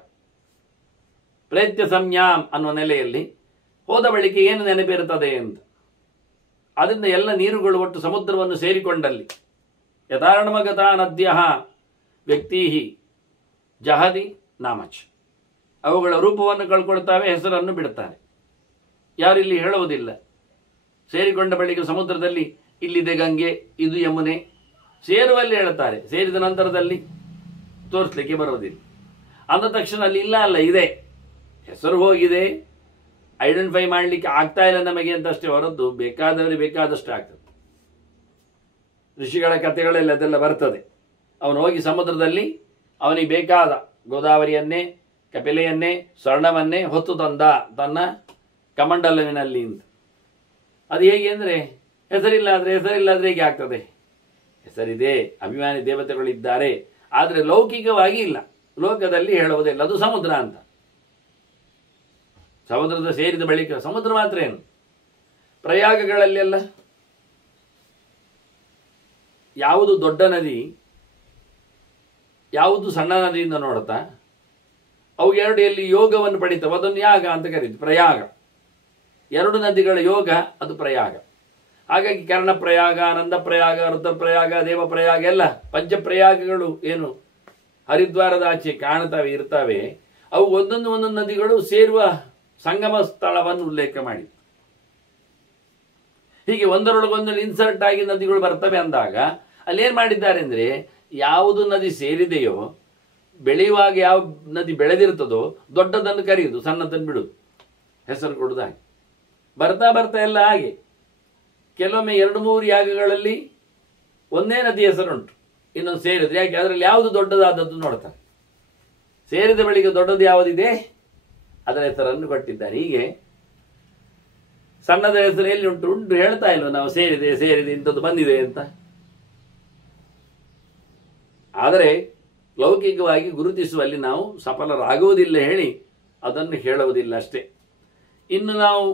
ಪ್ರೇತ್ಯ ಸಂಜ್ಞಾಂ ಅನ್ನುವ ನೆಲೆಯಲ್ಲಿ ಹೋದ ಬಳಿಕ ಏನು ನೆನಪಿರುತ್ತದೆ ಅಂತ. ಅದರಿಂದ ಎಲ್ಲ ನೀರುಗಳು ಒಟ್ಟು ಸಮುದ್ರವನ್ನು ಸೇರಿಕೊಂಡಲ್ಲಿ ಯಥಾರ್ಣಮಗತ ನದ್ಯ ವ್ಯಕ್ತಿ ಜಹದಿ ನಾಮಚ್, ಅವುಗಳ ರೂಪವನ್ನು ಕಳ್ಕೊಳ್ತಾವೆ, ಹೆಸರನ್ನು ಬಿಡುತ್ತಾರೆ. ಯಾರಿಲ್ಲಿ ಹೇಳುವುದಿಲ್ಲ. ಸೇರಿಕೊಂಡ ಬಳಿಕ ಸಮುದ್ರದಲ್ಲಿ ಇಲ್ಲಿದೆ ಗಂಗೆ, ಇದು ಯಮುನೆ, ಸೇರುವಲ್ಲಿ ಹೇಳುತ್ತಾರೆ. ಸೇರಿದ ನಂತರದಲ್ಲಿ ತೋರಿಸ್ಲಿಕ್ಕೆ ಬರೋದಿಲ್ಲ. ಅಂದ ತಕ್ಷಣ ಅಲ್ಲಿ ಇಲ್ಲ, ಅಲ್ಲ ಇದೆ, ಹೆಸರು ಹೋಗಿದೆ, ಐಡೆಂಟಿಫೈ ಮಾಡಲಿಕ್ಕೆ ಆಗ್ತಾ ಇಲ್ಲ ನಮಗೆ ಅಂತಷ್ಟೇ ಹೊರದ್ದು ಬೇಕಾದವರಿಗೆ ಬೇಕಾದಷ್ಟು ಆಗ್ತದೆ. ಋಷಿಗಳ ಕಥೆಗಳೆಲ್ಲ ಅದೆಲ್ಲ ಬರ್ತದೆ. ಅವನು ಹೋಗಿ ಸಮುದ್ರದಲ್ಲಿ ಅವನಿಗೆ ಬೇಕಾದ ಗೋದಾವರಿಯನ್ನೇ, ಕಪಿಲೆಯನ್ನೇ, ಸ್ವರ್ಣವನ್ನೇ ಹೊತ್ತು ತಂದ ತನ್ನ ಕಮಂಡಲವಿನಲ್ಲಿ ಅಂತ. ಅದು ಹೇಗೆ ಅಂದರೆ ಹೆಸರಿಲ್ಲಾದ್ರೆ ಹೇಗೆ ಆಗ್ತದೆ? ಹೆಸರಿದೆ, ಅಭಿಮಾನಿ ದೇವತೆಗಳಿದ್ದಾರೆ, ಆದರೆ ಲೌಕಿಕವಾಗಿ ಇಲ್ಲ. ಲೋಕದಲ್ಲಿ ಹೇಳುವುದಿಲ್ಲ, ಅದು ಸಮುದ್ರ ಅಂತ. ಸಮುದ್ರದ ಸೇರಿದ ಬಳಿಕ ಸಮುದ್ರ ಮಾತ್ರ ಏನು, ಪ್ರಯಾಗಗಳಲ್ಲೆಲ್ಲ ಯಾವುದು ದೊಡ್ಡ ನದಿ, ಯಾವುದು ಸಣ್ಣ ನದಿಯಿಂದ ನೋಡುತ್ತಾ ಅವು ಎರಡು ಎಲ್ಲಿ ಯೋಗವನ್ನು ಪಡಿತಾವೆ ಅದನ್ನು ಯಾಗ ಅಂತ ಕರೀತು, ಪ್ರಯಾಗ. ಎರಡು ನದಿಗಳ ಯೋಗ ಅದು ಪ್ರಯಾಗ. ಹಾಗಾಗಿ ಕರ್ಣಪ್ರಯಾಗ, ಆನಂದಪ್ರಯಾಗ, ರುದ್ರಪ್ರಯಾಗ, ದೇವಪ್ರಯಾಗ ಎಲ್ಲ ಪಂಚಪ್ರಯಾಗಗಳು ಏನು ಹರಿದ್ವಾರದ ಆಚೆ ಕಾಣ್ತವೆ, ಇರ್ತವೆ. ಅವು ಒಂದೊಂದು ನದಿಗಳು ಸೇರುವ ಸಂಗಮ ಸ್ಥಳವನ್ನು ಉಲ್ಲೇಖ ಮಾಡಿ ಹೀಗೆ ಒಂದರೊಳಗೊಂದು ಇನ್ಸರ್ಟ್ ಆಗಿ ನದಿಗಳು ಬರ್ತವೆ ಅಂದಾಗ ಅಲ್ಲೇನ್ ಮಾಡಿದ್ದಾರೆ ಅಂದ್ರೆ, ಯಾವುದು ನದಿ ಸೇರಿದೆಯೋ, ಬೆಳೆಯುವಾಗ ಯಾವ ನದಿ ಬೆಳೆದಿರ್ತದೋ ದೊಡ್ಡದನ್ನು ಕರೆಯುವುದು, ಸಣ್ಣದನ್ನು ಬಿಡುದು, ಹೆಸರು ಕೊಡುದಾಗಿ ಬರ್ತಾ ಬರ್ತಾ ಎಲ್ಲ ಹಾಗೆ. ಕೆಲವೊಮ್ಮೆ 2-3 ಯಾಗಗಳಲ್ಲಿ ಒಂದೇ ನದಿ ಹೆಸರುಂಟು, ಇನ್ನೊಂದು ಸೇರಿದ್ರೆ ಯಾಕೆ ಅದರಲ್ಲಿ ಯಾವುದು ದೊಡ್ಡದಾದದ್ದು ನೋಡ್ತಾರೆ. ಸೇರಿದ ಬಳಿಕ ದೊಡ್ಡದು ಯಾವುದಿದೆ ಅದರ ಹೆಸರನ್ನು ಕೊಟ್ಟಿದ್ದಾರೆ. ಹೀಗೆ ಸಣ್ಣದ ಹೆಸರು ಎಲ್ಲಿ ಉಂಟು ಹೇಳ್ತಾ ಇಲ್ವ ನಾವು, ಸೇರಿದೆ ಇಂಥದ್ದು ಬಂದಿದೆ ಅಂತ. ಆದರೆ ಲೌಕಿಕವಾಗಿ ಗುರುತಿಸುವಲ್ಲಿ ನಾವು ಸಫಲರಾಗುವುದಿಲ್ಲ ಹೇಳಿ ಅದನ್ನು ಹೇಳುವುದಿಲ್ಲ ಅಷ್ಟೇ. ಇನ್ನು ನಾವು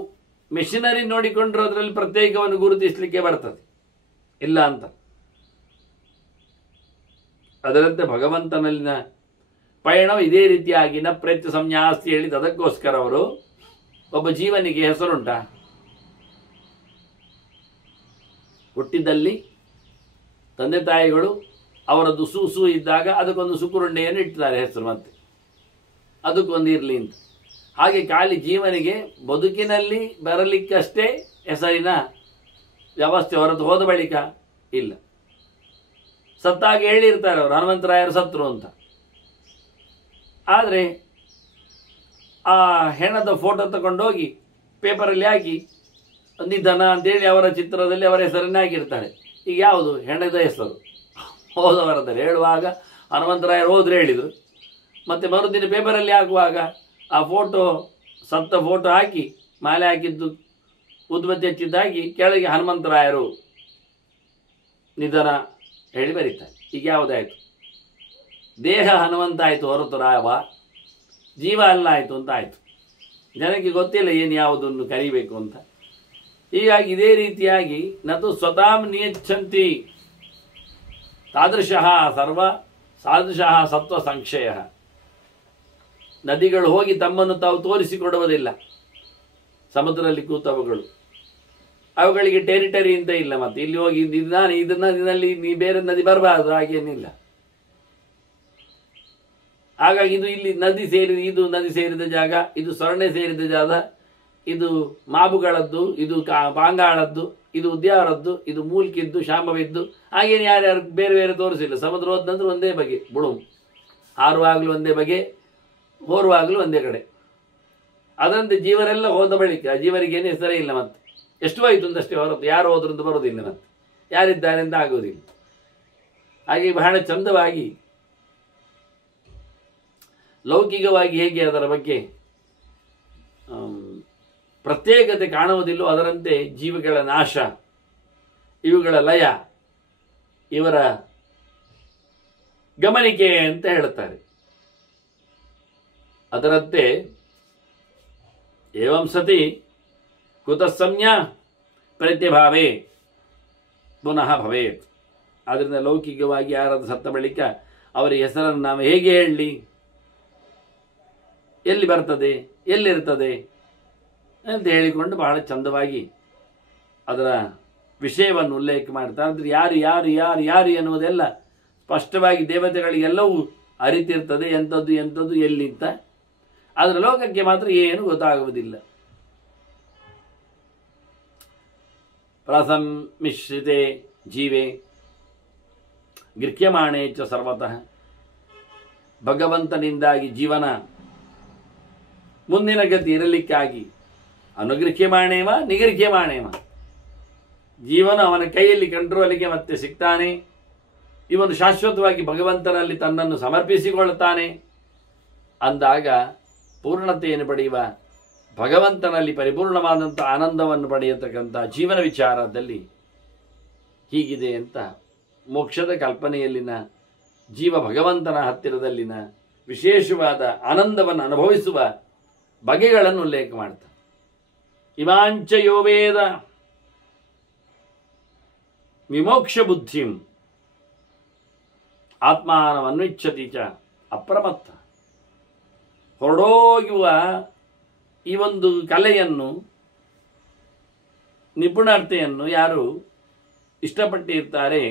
ಮೆಷಿನರಿ ನೋಡಿಕೊಂಡ್ರೆ ಅದರಲ್ಲಿ ಪ್ರತ್ಯೇಕವನ್ನು ಗುರುತಿಸಲಿಕ್ಕೆ ಬರ್ತದೆ, ಇಲ್ಲ ಅಂತ. ಅದರಂತೆ ಭಗವಂತನಲ್ಲಿನ ಪಯಣ ಇದೇ ರೀತಿಯಾಗಿ ನ ಪ್ರತ್ಯ ಸಂನ್ಯಾಸ್ತಿ ಹೇಳಿದ. ಅದಕ್ಕೋಸ್ಕರ ಅವರು ಒಬ್ಬ ಜೀವನಿಗೆ ಹೆಸರುಂಟ, ಹುಟ್ಟಿದಲ್ಲಿ ತಂದೆ ತಾಯಿಗಳು ಅವರದ್ದು ಸೂಸು ಇದ್ದಾಗ ಅದಕ್ಕೊಂದು ಸುಕುರುಂಡೆಯನ್ನು ಇಡ್ತಾರೆ ಹೆಸರು, ಮತ್ತೆ ಅದಕ್ಕೊಂದು ಇರಲಿ ಅಂತ. ಹಾಗೆ ಖಾಲಿ ಜೀವನಿಗೆ ಬದುಕಿನಲ್ಲಿ ಬರಲಿಕ್ಕಷ್ಟೇ ಹೆಸರಿನ ವ್ಯವಸ್ಥೆ, ಹೊರತು ಹೋದ ಬಳಿಕ ಇಲ್ಲ. ಸತ್ತಾಗ ಹೇಳಿರ್ತಾರೆ ಅವರು ಹನುಮಂತರಾಯರು ಸತ್ರು ಅಂತ. ಆದರೆ ಆ ಹೆಣದ ಫೋಟೋ ತಗೊಂಡೋಗಿ ಪೇಪರಲ್ಲಿ ಹಾಕಿ ನಿಧನ ಅಂತೇಳಿ ಅವರ ಚಿತ್ರದಲ್ಲಿ ಅವರ ಹೆಸರನ್ನೇ ಹಾಕಿರ್ತಾರೆ. ಈಗ ಯಾವುದು ಹೆಣದ ಹೆಸರು? ಹೋದವರದಲ್ಲಿ ಹೇಳುವಾಗ ಹನುಮಂತರಾಯರು ಹೋದ್ರೆ ಹೇಳಿದರು, ಮತ್ತೆ ಮರುದಿನ ಪೇಪರಲ್ಲಿ ಹಾಕುವಾಗ ಆ ಫೋಟೋ, ಸತ್ತ ಫೋಟೋ ಹಾಕಿ ಮಾಲೆ ಹಾಕಿದ್ದು ಉದ್ಬತ್ತಿ ಹಚ್ಚಿದ್ದಾಗಿ ಕೆಳಗೆ ಹನುಮಂತರಾಯರು ನಿಧನ ಹೇಳಿ ಬರೀತಾರೆ. ಈಗ ಯಾವುದಾಯಿತು? ದೇಹ ಹನುಮಂತ ಆಯಿತು ಹೊರತು ರಾವ ಜೀವ ಅಲ್ಲ ಆಯಿತು ಅಂತ ಆಯಿತು. ಜನಕ್ಕೆ ಗೊತ್ತಿಲ್ಲ ಏನು ಯಾವುದನ್ನು ಕರಿಬೇಕು ಅಂತ. ಹೀಗಾಗಿ ಇದೇ ರೀತಿಯಾಗಿ ನತು ಸ್ವತಾಂ ನಿಯಚ್ಛಂತಿ ತಾದೃಶಃ ಸರ್ವ ಸಾದೃಶಃ ಸತ್ವ ಸಂಕ್ಷಯ. ನದಿಗಳು ಹೋಗಿ ತಮ್ಮನ್ನು ತಾವು ತೋರಿಸಿಕೊಡುವುದಿಲ್ಲ. ಸಮುದ್ರದಲ್ಲಿ ಕೂತವುಗಳು, ಅವುಗಳಿಗೆ ಟೆರಿಟರಿ ಅಂತ ಇಲ್ಲ. ಮತ್ತೆ ಇಲ್ಲಿ ಹೋಗಿ ನಾನು ಇದನ್ನ ನದಿನಲ್ಲಿ ನೀ ಬೇರೆ ನದಿ ಬರಬಾರದು ಹಾಗೇನಿಲ್ಲ. ಹಾಗಾಗಿ ಇದು ಇಲ್ಲಿ ನದಿ ಸೇರಿದ, ಇದು ನದಿ ಸೇರಿದ ಜಾಗ, ಇದು ಸೊರಣೆ ಸೇರಿದ ಜಾಗ, ಇದು ಮಾಬುಗಳದ್ದು, ಇದು ಪಾಂಗಾಳದ್ದು, ಇದು ಉದ್ಯಾವರದ್ದು, ಇದು ಮೂಲ್ಕಿದ್ದು, ಶಾಂಭವಿದ್ದು, ಹಾಗೇನು ಯಾರ್ಯಾರು ಬೇರೆ ಬೇರೆ ತೋರಿಸಿಲ್ಲ. ಸಮುದ್ರ ಹೋದಂದ್ರೆ ಒಂದೇ ಬಗೆ ಬುಡು, ಹಾರುವಾಗಲೂ ಒಂದೇ ಬಗೆ, ಹೋರುವಾಗಲೂ ಒಂದೇ ಕಡೆ. ಅದರಂತೆ ಜೀವರೆಲ್ಲ ಹೋದ ಬಳಿಕ ಜೀವರಿಗೇನು ಹೆಸರೇ ಇಲ್ಲ. ಮತ್ತೆ ಎಷ್ಟು ಆಯಿತು ಅಂದಷ್ಟೇ ಹೊರತು ಯಾರು ಹೋದ್ರು ಅಂತ ಬರೋದಿಲ್ಲ, ಮತ್ತೆ ಯಾರಿದ್ದಾರೆ ಅಂತ ಆಗೋದಿಲ್ಲ. ಹಾಗೆ ಬಹಳ ಚಂದವಾಗಿ ಲೌಕಿಕವಾಗಿ ಹೇಗೆ ಅದರ ಬಗ್ಗೆ ಪ್ರತ್ಯೇಕತೆ ಕಾಣುವುದಿಲ್ಲೋ ಅದರಂತೆ ಜೀವಿಗಳ ನಾಶ, ಇವುಗಳ ಲಯ, ಇವರ ಗಮನಿಕೆ ಅಂತ ಹೇಳುತ್ತಾರೆ. ಅದರಂತೆ ಏವಂ ಸತಿ ಕುತಸಂಜ್ಞಾ ಪ್ರತ್ಯಭಾವೇ ಪುನಃ ಭವೇತ್. ಆದ್ದರಿಂದ ಲೌಕಿಕವಾಗಿ ಯಾರಾದರೂ ಸತ್ತ ಬಳಿಕ ಅವರ ಹೆಸರನ್ನು ನಾವು ಹೇಗೆ ಹೇಳಲಿ, ಎಲ್ಲಿ ಬರ್ತದೆ, ಎಲ್ಲಿರ್ತದೆ ಅಂತ ಹೇಳಿಕೊಂಡು ಬಹಳ ಚಂದವಾಗಿ ಅದರ ವಿಷಯವನ್ನು ಉಲ್ಲೇಖ ಮಾಡ್ತಾರೆ. ಅಂದರೆ ಯಾರು ಯಾರು ಯಾರು ಯಾರು ಎನ್ನುವುದೆಲ್ಲ ಸ್ಪಷ್ಟವಾಗಿ ದೇವತೆಗಳಿಗೆಲ್ಲವೂ ಅರಿತಿರ್ತದೆ, ಎಂಥದ್ದು ಎಂಥದ್ದು ಎಲ್ಲಿಂತ. ಅದರ ಲೋಕಕ್ಕೆ ಮಾತ್ರ ಏನು ಗೊತ್ತಾಗುವುದಿಲ್ಲ. ಪ್ರಸಮ್ಮಿಶ್ರಿತೆ ಜೀವೆ ಗೃಹ್ಯಮಾಣೇ ಚ ಸರ್ವತಃ. ಭಗವಂತನಿಂದಾಗಿ ಜೀವನ ಮುಂದಿನ ಗತಿ ಇರಲಿಕ್ಕಾಗಿ ಅನುಗೃಹ್ಯಮಾಣೇವ ನಿಗೃಹ್ಯಮಾಣೇವ, ಜೀವನ ಅವನ ಕೈಯಲ್ಲಿ ಕಂಟ್ರೋಲಿಗೆ ಮತ್ತೆ ಸಿಗ್ತಾನೆ. ಇವನು ಶಾಶ್ವತವಾಗಿ ಭಗವಂತನಲ್ಲಿ ತನ್ನನ್ನು ಸಮರ್ಪಿಸಿಕೊಳ್ಳುತ್ತಾನೆ ಅಂದಾಗ ಪೂರ್ಣತೆಯನ್ನು ಪಡೆಯುವ, ಭಗವಂತನಲ್ಲಿ ಪರಿಪೂರ್ಣವಾದಂಥ ಆನಂದವನ್ನು ಪಡೆಯತಕ್ಕಂಥ ಜೀವನ ವಿಚಾರದಲ್ಲಿ ಹೀಗಿದೆ ಅಂತ ಮೋಕ್ಷದ ಕಲ್ಪನೆಯಲ್ಲಿನ ಜೀವ ಭಗವಂತನ ಹತ್ತಿರದಲ್ಲಿನ ವಿಶೇಷವಾದ ಆನಂದವನ್ನು ಅನುಭವಿಸುವ ಬಗೆಗಳನ್ನು ಉಲ್ಲೇಖ ಮಾಡ್ತಾರೆ. ಇಮಾಂಚ ಯೋ ವೇದ ವಿಮೋಕ್ಷ ಬುದ್ಧಿಂ ಆತ್ಮಾನಮನ್ವಿಚ್ಛತಿ ಚ ಅಪ್ರಮತ್ತ. ಹೊರಡೋಗುವ ಈ ಒಂದು ಕಲೆಯನ್ನು, ನಿಪುಣತೆಯನ್ನು ಯಾರು ಇಷ್ಟಪಟ್ಟಿರ್ತಾರೆ,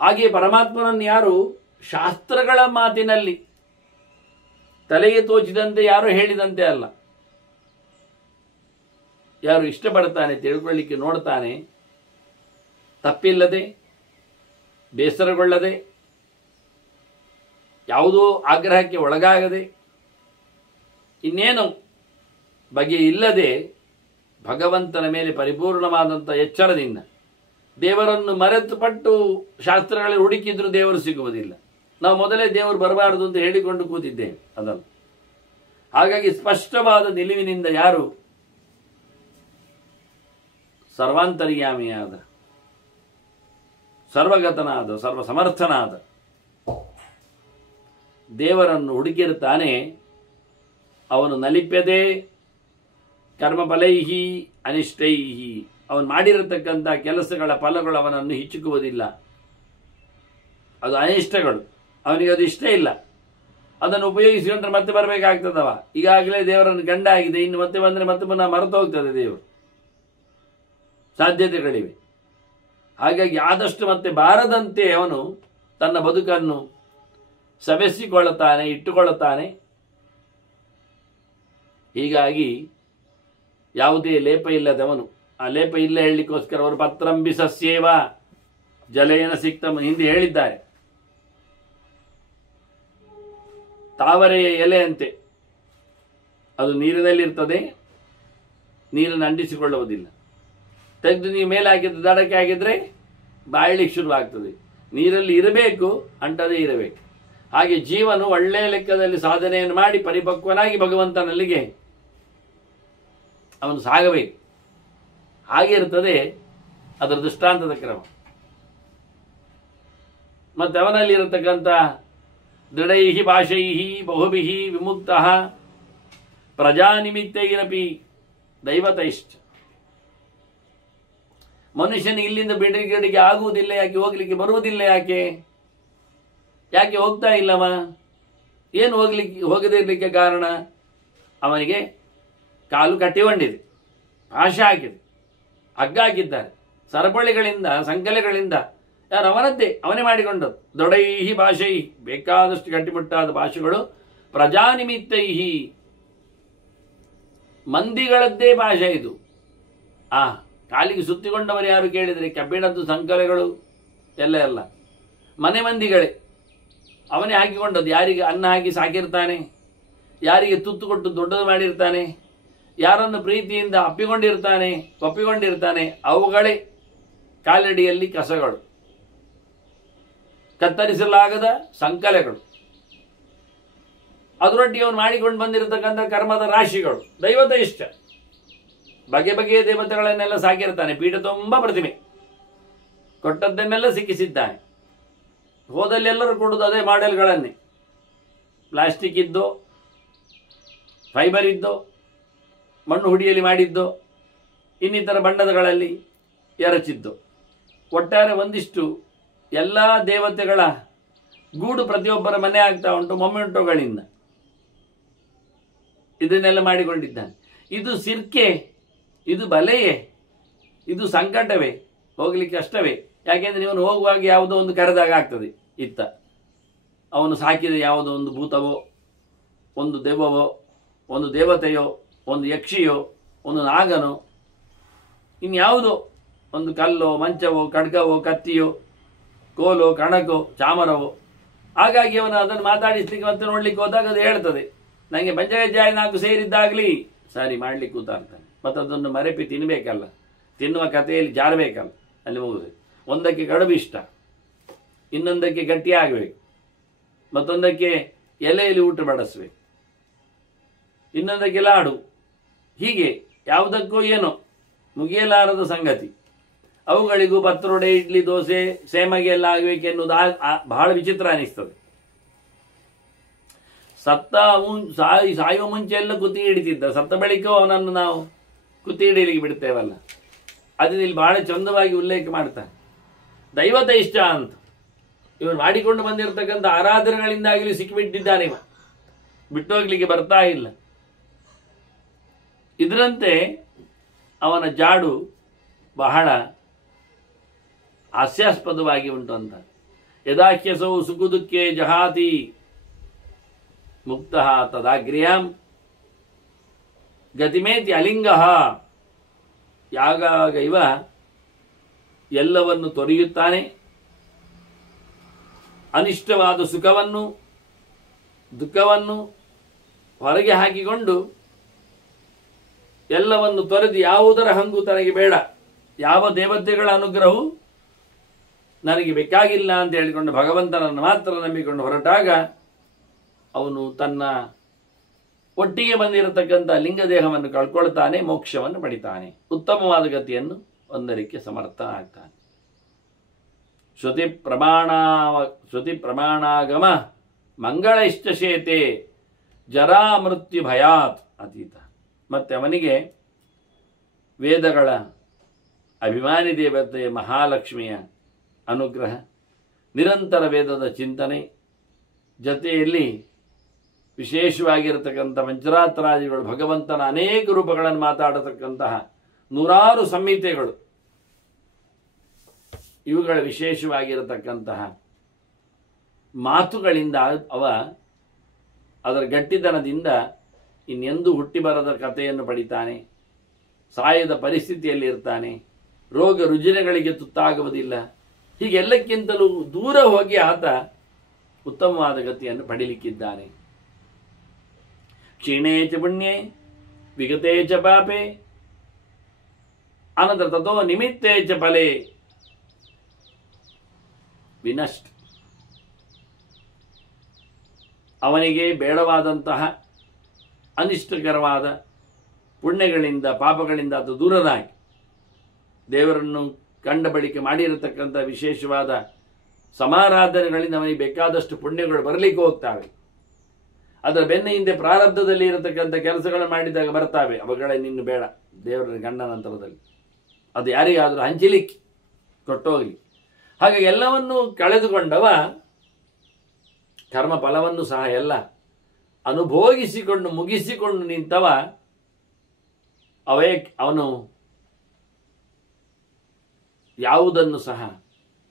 ಹಾಗೆ ಪರಮಾತ್ಮನನ್ನು ಯಾರು ಶಾಸ್ತ್ರಗಳ ಮಾತಿನಲ್ಲಿ ತಲೆಗೆ ತೋಚಿದಂತೆ ಯಾರು ಹೇಳಿದಂತೆ ಅಲ್ಲ, ಯಾರು ಇಷ್ಟಪಡ್ತಾನೆ, ತಿಳ್ಕೊಳ್ಳಿಕ್ಕೆ ನೋಡ್ತಾನೆ, ತಪ್ಪಿಲ್ಲದೆ, ಬೇಸರಗೊಳ್ಳದೆ, ಯಾವುದೋ ಆಗ್ರಹಕ್ಕೆ ಒಳಗಾಗದೆ, ಇನ್ನೇನು ಬಗೆ ಇಲ್ಲದೆ ಭಗವಂತನ ಮೇಲೆ ಪರಿಪೂರ್ಣವಾದಂಥ ಎಚ್ಚರದಿಂದ, ದೇವರನ್ನು ಮರೆತು ಪಟ್ಟು ಶಾಸ್ತ್ರಗಳಲ್ಲಿ ಹುಡುಕಿದ್ರು ದೇವರು ಸಿಗುವುದಿಲ್ಲ. ನಾವು ಮೊದಲೇ ದೇವರು ಬರಬಾರದು ಅಂತ ಹೇಳಿಕೊಂಡು ಕೂತಿದ್ದೇವೆ ಅದನ್ನು. ಹಾಗಾಗಿ ಸ್ಪಷ್ಟವಾದ ನಿಲುವಿನಿಂದ ಯಾರು ಸರ್ವಾಂತರ್ಯಾಮಿಯಾದ ಸರ್ವಗತನಾದ ಸರ್ವಸಮರ್ಥನಾದ ದೇವರನ್ನು ಹುಡುಕಿರುತ್ತಾನೆ. ಅವನು ನಲಿಪ್ಯದೆ ಕರ್ಮಫಲೈಹಿ ಅನಿಷ್ಟೈಹಿ, ಅವನು ಮಾಡಿರತಕ್ಕಂಥ ಕೆಲಸಗಳ ಫಲಗಳು ಅವನನ್ನು ಹಿಚ್ಚುಕುವುದಿಲ್ಲ. ಅದು ಅನಿಷ್ಟಗಳು, ಅವನಿಗೆ ಅದು ಇಷ್ಟ ಇಲ್ಲ. ಅದನ್ನು ಉಪಯೋಗಿಸಿಕೊಂಡ್ರೆ ಮತ್ತೆ ಬರಬೇಕಾಗ್ತದವ. ಈಗಾಗಲೇ ದೇವರನ್ನು ಗಂಡ ಆಗಿದೆ, ಇನ್ನು ಮತ್ತೆ ಬಂದರೆ ಮತ್ತೆ ಪುನಃ ಮರೆತು ಹೋಗ್ತದೆ ದೇವರು. ಸಾಧ್ಯತೆಗಳಿವೆ. ಹಾಗಾಗಿ ಆದಷ್ಟು ಮತ್ತೆ ಬಾರದಂತೆ ಅವನು ತನ್ನ ಬದುಕನ್ನು ಸವೆಸಿಕೊಳ್ಳುತ್ತಾನೆ, ಇಟ್ಟುಕೊಳ್ಳುತ್ತಾನೆ. ಹೀಗಾಗಿ ಯಾವುದೇ ಲೇಪ ಇಲ್ಲದವನು, ಆ ಲೇಪ ಇಲ್ಲ ಹೇಳಲಿಕ್ಕೋಸ್ಕರ ಅವರು ಪತ್ರಂಬಿ ಸಸ್ಯೇವ ಜಲಯನ ಸಿಕ್ತಮ ಹಿಂದೆ ಹೇಳಿದ್ದಾರೆ. ತಾವರೆಯ ಎಲೆಯಂತೆ ಅದು ನೀರಿನಲ್ಲಿರ್ತದೆ, ನೀರನ್ನು ಅಂಟಿಸಿಕೊಳ್ಳುವುದಿಲ್ಲ. ತೆಗೆದು ನೀವು ಮೇಲೆ ಹಾಕಿದ್ದು ದಡಕ್ಕೆ ಹಾಕಿದ್ರೆ ಬಾಯಲಿಕ್ಕೆ ಶುರುವಾಗ್ತದೆ. ನೀರಲ್ಲಿ ಇರಬೇಕು, ಅಂಟದೇ ಇರಬೇಕು. ಹಾಗೆ ಜೀವನು ಒಳ್ಳೆಯ ಲೆಕ್ಕದಲ್ಲಿ ಸಾಧನೆಯನ್ನು ಮಾಡಿ ಪರಿಪಕ್ವನಾಗಿ ಭಗವಂತನಲ್ಲಿಗೆ ಅವನು ಸಾಗಬೇಕು. ಹಾಗೆ ಇರ್ತದೆ ಅದರ ದೃಷ್ಟಾಂತದ ಕ್ರಮ. ಮತ್ತೆ ಅವನಲ್ಲಿ ಇರತಕ್ಕಂಥ ದೃಢೈಹಿ ಭಾಷೈಹಿ ಬಹುಭಿಹಿ ವಿಮುಕ್ತ ಪ್ರಜಾನಿಮಿತ್ತೈರಪಿ ದೈವತೈಶ್ಚ. ಮನುಷ್ಯನಿಗೆ ಇಲ್ಲಿಂದ ಬಿಡುಗಡೆಗೆ ಆಗುವುದಿಲ್ಲ ಯಾಕೆ? ಹೋಗ್ಲಿಕ್ಕೆ ಬರುವುದಿಲ್ಲ ಯಾಕೆ? ಯಾಕೆ ಹೋಗ್ತಾ ಇಲ್ಲವ? ಏನು ಹೋಗದೇ ಇರಲಿಕ್ಕೆ ಕಾರಣ? ಅವನಿಗೆ ಕಾಲು ಕಟ್ಟಿಕೊಂಡಿದೆ, ಪಾಶ ಹಾಕಿದೆ, ಹಗ್ಗ ಹಾಕಿದ್ದಾರೆ, ಸರಪಳಿಗಳಿಂದ ಸಂಕಲೆಗಳಿಂದ. ಯಾರು? ಅವನದ್ದೇ, ಅವನೇ ಮಾಡಿಕೊಂಡದ್ದು. ದೊಡೈಹಿ ಭಾಷೈಹಿ, ಬೇಕಾದಷ್ಟು ಗಟ್ಟಿಮುಟ್ಟಾದ ಭಾಷೆಗಳು. ಪ್ರಜಾನಿಮಿತ್ತೈಹಿ, ಮಂದಿಗಳದ್ದೇ ಭಾಷೆ ಇದು. ಕಾಲಿಗೆ ಸುತ್ತಿಕೊಂಡವರು ಯಾರು ಕೇಳಿದರೆ ಕಬ್ಬಿಣದ್ದು ಸಂಕಲೆಗಳು ಎಲ್ಲ ಮನೆ ಮಂದಿಗಳೇ. ಅವನೇ ಹಾಕಿಕೊಂಡದ್ದು. ಯಾರಿಗೆ ಅನ್ನ ಹಾಕಿ ಸಾಕಿರ್ತಾನೆ, ಯಾರಿಗೆ ತುತ್ತು ಕೊಟ್ಟು ದೊಡ್ಡದು ಮಾಡಿರ್ತಾನೆ, ಯಾರನ್ನು ಪ್ರೀತಿಯಿಂದ ಒಪ್ಪಿಕೊಂಡಿರ್ತಾನೆ, ಅವುಗಳೇ ಕಾಲಡಿಯಲ್ಲಿ ಕಸಗಳು, ಕತ್ತರಿಸಲಾಗದ ಸಂಕಲೆಗಳು, ಅದರೊಟ್ಟಿಗೆ ಅವನು ಮಾಡಿಕೊಂಡು ಬಂದಿರತಕ್ಕಂಥ ಕರ್ಮದ ರಾಶಿಗಳು. ದೈವತ ಇಷ್ಟ ಬಗೆ ಬಗೆಯ ದೇವತೆಗಳನ್ನೆಲ್ಲ ಸಾಕಿರ್ತಾನೆ. ಪೀಠ ತುಂಬ ಪ್ರತಿಮೆ, ಕೊಟ್ಟದ್ದನ್ನೆಲ್ಲ ಸಿಕ್ಕಿಸಿದ್ದಾನೆ. ಹೋದಲ್ಲೆಲ್ಲರೂ ಕೊಡುವುದು ಅದೇ ಮಾಡೆಲ್ಗಳನ್ನೇ. ಪ್ಲಾಸ್ಟಿಕ್ ಇದ್ದೋ, ಫೈಬರ್ ಇದ್ದೋ, ಮಣ್ಣು ಹುಡಿಯಲ್ಲಿ ಮಾಡಿದ್ದೋ, ಇನ್ನಿತರ ಬಣ್ಣಗಳಲ್ಲಿ ಎರಚಿದ್ದು. ಒಟ್ಟಾರೆ ಒಂದಿಷ್ಟು ಎಲ್ಲ ದೇವತೆಗಳ ಗೂಡು ಪ್ರತಿಯೊಬ್ಬರ ಮನೆ ಆಗ್ತಾ ಉಂಟು ಮೊಮೆಂಟೋಗಳಿಂದ. ಇದನ್ನೆಲ್ಲ ಮಾಡಿಕೊಂಡಿದ್ದಾನೆ. ಇದು ಸಿರ್ಕೆ, ಇದು ಬಲೆಯೇ, ಇದು ಸಂಕಟವೇ, ಹೋಗ್ಲಿಕ್ಕೆ ಕಷ್ಟವೇ. ಯಾಕೆಂದ್ರೆ ಇವನು ಹೋಗುವಾಗ ಯಾವುದೋ ಒಂದು ಕರೆದಾಗ ಆಗ್ತದೆ. ಇತ್ತ ಅವನು ಸಾಕಿದ ಯಾವುದೋ ಒಂದು ಭೂತವೋ, ಒಂದು ದೆವ್ವವೋ, ಒಂದು ದೇವತೆಯೋ, ಒಂದು ಯಕ್ಷಿಯೋ, ಒಂದು ನಾಗನೋ, ಇನ್ಯಾವುದೋ ಒಂದು ಕಲ್ಲೋ, ಮಂಚವೋ, ಖಡ್ಗವೋ, ಕತ್ತಿಯೋ, ಕೋಲೋ, ಕಣಕೋ, ಚಾಮರವೋ. ಹಾಗಾಗಿ ಅವನು ಅದನ್ನು ಮಾತಾಡಿಸ್ಲಿಕ್ಕೆ ಮತ್ತೆ ನೋಡ್ಲಿಕ್ಕೆ ಹೋದಾಗ ಅದು ಹೇಳ್ತದೆ, ನನಗೆ ಪಂಚಗಜ್ಜಾಯ 4 ಸೇರಿದ್ದಾಗಲಿ ಸರಿ ಮಾಡ್ಲಿಕ್ಕೆ ಕೂತಾಡ್ತಾನೆ. ಮತ್ತು ಅದನ್ನು ಮರೆಪಿ ತಿನ್ನಬೇಕಲ್ಲ, ತಿನ್ನುವ ಕಥೆಯಲ್ಲಿ ಜಾರಬೇಕಲ್ಲ, ಅಲ್ಲಿ ಮುಗಿದು. ಒಂದಕ್ಕೆ ಕಡುಬು ಇಷ್ಟ, ಇನ್ನೊಂದಕ್ಕೆ ಗಟ್ಟಿ ಆಗಬೇಕು, ಮತ್ತೊಂದಕ್ಕೆ ಎಲೆಯಲ್ಲಿ ಊಟ ಬಡಿಸ್ಬೇಕು, ಇನ್ನೊಂದಕ್ಕೆ ಲಾಡು. ಹೀಗೆ ಯಾವುದಕ್ಕೂ ಏನೋ ಮುಗಿಯಲಾರದ ಸಂಗತಿ. ಅವುಗಳಿಗೂ ಪತ್ರೊಡೆ, ಇಡ್ಲಿ, ದೋಸೆ, ಸೇಮಗೆ ಎಲ್ಲ ಆಗಬೇಕೆನ್ನುವುದು ಬಹಳ ವಿಚಿತ್ರ ಅನಿಸ್ತದೆ. ಸಾಯುವ ಮುಂಚೆ ಎಲ್ಲ ಕುತ್ತಿ ಹಿಡಿತಿದ್ದ, ಸತ್ತ ಬಳಿಕ ಅವನನ್ನು ನಾವು ಕುತ್ತಿ ಹಿಡಿಯಲಿಕ್ಕೆ ಬಿಡ್ತೇವಲ್ಲ. ಅದನ್ನ ಇಲ್ಲಿ ಬಹಳ ಚಂದವಾಗಿ ಉಲ್ಲೇಖ ಮಾಡ್ತಾನೆ. ದೈವತ ಇಷ್ಟ ಅಂತ ಇವನು ಮಾಡಿಕೊಂಡು ಬಂದಿರತಕ್ಕಂಥ ಆರಾಧನೆಗಳಿಂದಾಗಲಿ ಸಿಕ್ಕಿಬಿಟ್ಟಿದ್ದಾನೆ. ಇವ ಬಿಟ್ಟು ಹೋಗ್ಲಿಕ್ಕೆ ಬರ್ತಾ ಇಲ್ಲ. ಇದರಂತೆ ಅವನ ಜಾಡು ಬಹಳ ಹಾಸ್ಯಾಸ್ಪದವಾಗಿ ಉಂಟು ಅಂತ. ಯದಾಖ್ಯಸೌ ಸುಖದುಃಖೇ ಜಹಾತಿ ಮುಕ್ತ ತದಾಗ್ರ್ಯಾಂ ಗತಿಮೇತಿ ಅಲಿಂಗ. ಯಾವಾಗ ಇವ ಎಲ್ಲವನ್ನು ತೊರೆಯುತ್ತಾನೆ, ಅನಿಷ್ಟವಾದ ಸುಖವನ್ನು ದುಃಖವನ್ನು ಹೊರಗೆ ಹಾಕಿಕೊಂಡು ಎಲ್ಲವನ್ನು ತೊರೆದು ಯಾವುದರ ಹಂಗು ತನಗೆ ಬೇಡ, ಯಾವ ದೇವತೆಗಳ ಅನುಗ್ರಹವು ನನಗೆ ಬೇಕಾಗಿಲ್ಲ ಅಂತ ಹೇಳಿಕೊಂಡು ಭಗವಂತನನ್ನು ಮಾತ್ರ ನಂಬಿಕೊಂಡು ಹೊರಟಾಗ ಅವನು ತನ್ನ ಒಟ್ಟಿಗೆ ಬಂದಿರತಕ್ಕಂಥ ಲಿಂಗದೇಹವನ್ನು ಕಳ್ಕೊಳ್ತಾನೆ, ಮೋಕ್ಷವನ್ನು ಪಡಿತಾನೆ, ಉತ್ತಮವಾದ ಗತಿಯನ್ನು ಹೊಂದಲಿಕ್ಕೆ ಸಮರ್ಥ ಆಗ್ತಾನೆ. ಶ್ರುತಿ ಪ್ರಮಾಣಾಗಮ ಮಂಗಳೈಶ್ಚೇತೆ ಜರಾ ಮೃತ್ಯು ಭಯಾತ್ ಅತೀತ. ಮತ್ತೆ ಅವನಿಗೆ ವೇದಗಳ ಅಭಿಮಾನಿ ದೇವತೆ ಮಹಾಲಕ್ಷ್ಮಿಯ ಅನುಗ್ರಹ, ನಿರಂತರ ವೇದದ ಚಿಂತನೆ, ಜೊತೆಯಲ್ಲಿ ವಿಶೇಷವಾಗಿರತಕ್ಕಂಥ ಪಂಚರಾತ್ರಾದಿಗಳು, ಭಗವಂತನ ಅನೇಕ ರೂಪಗಳನ್ನು ಮಾತಾಡತಕ್ಕಂತಹ ನೂರಾರು ಸಂಹಿತೆಗಳು, ಇವುಗಳ ವಿಶೇಷವಾಗಿರತಕ್ಕಂತಹ ಮಾತುಗಳಿಂದ ಅದರ ಗಟ್ಟಿತನದಿಂದ ಇನ್ನೆಂದೂ ಹುಟ್ಟಿ ಬರದ ಕಥೆಯನ್ನು ಪಡಿತಾನೆ. ಸಾಯದ ಪರಿಸ್ಥಿತಿಯಲ್ಲಿ ಇರ್ತಾನೆ. ರೋಗ ರುಜಿನಗಳಿಗೆ ತುತ್ತಾಗುವುದಿಲ್ಲ. ಹೀಗೆಲ್ಲಕ್ಕಿಂತಲೂ ದೂರ ಹೋಗಿ ಆತ ಉತ್ತಮವಾದ ಗತಿಯನ್ನು ಪಡಿಲಿಕ್ಕಿದ್ದಾನೆ. ಕ್ಷೀಣೇ ಚ ಪುಣ್ಯೇ ವಿಗತೇ ಚ ಪಾಪೇ ಅನಂತರ ತಥೋ ನಿಮಿತ್ತೇ ಚ ಫಲೇ ವಿನಷ್ಟ. ಅವನಿಗೆ ಬೇಡವಾದಂತಹ ಅನಿಷ್ಟಕರವಾದ ಪುಣ್ಯಗಳಿಂದ ಪಾಪಗಳಿಂದ ಅದು ದೂರನಾಗಿ ದೇವರನ್ನು ಕಂಡ ಬಳಿಕ ಮಾಡಿರತಕ್ಕಂಥ ವಿಶೇಷವಾದ ಸಮಾರಾಧನೆಗಳಿಂದ ಅವನಿಗೆ ಬೇಕಾದಷ್ಟು ಪುಣ್ಯಗಳು ಬರಲಿಕ್ಕೆ ಹೋಗ್ತಾವೆ. ಅದರ ಬೆನ್ನ ಹಿಂದೆ ಪ್ರಾರಬ್ಧದಲ್ಲಿ ಇರತಕ್ಕಂಥ ಕೆಲಸಗಳನ್ನು ಮಾಡಿದಾಗ ಬರ್ತಾವೆ. ಅವುಗಳನ್ನಿನ್ನು ಬೇಡ ದೇವರ ಗಂಡ ನಂತರದಲ್ಲಿ ಅದು ಯಾರಿಗಾದರೂ ಹಂಚಲಿಕ್ಕೆ ಕೊಟ್ಟೋಗಲಿ. ಹಾಗೆ ಎಲ್ಲವನ್ನೂ ಕಳೆದುಕೊಂಡವ ಕರ್ಮ ಫಲವನ್ನು ಸಹ ಎಲ್ಲ ಅನುಭೋಗಿಸಿಕೊಂಡು ಮುಗಿಸಿಕೊಂಡು ನಿಂತವ ಅವನು ಯಾವುದನ್ನು ಸಹ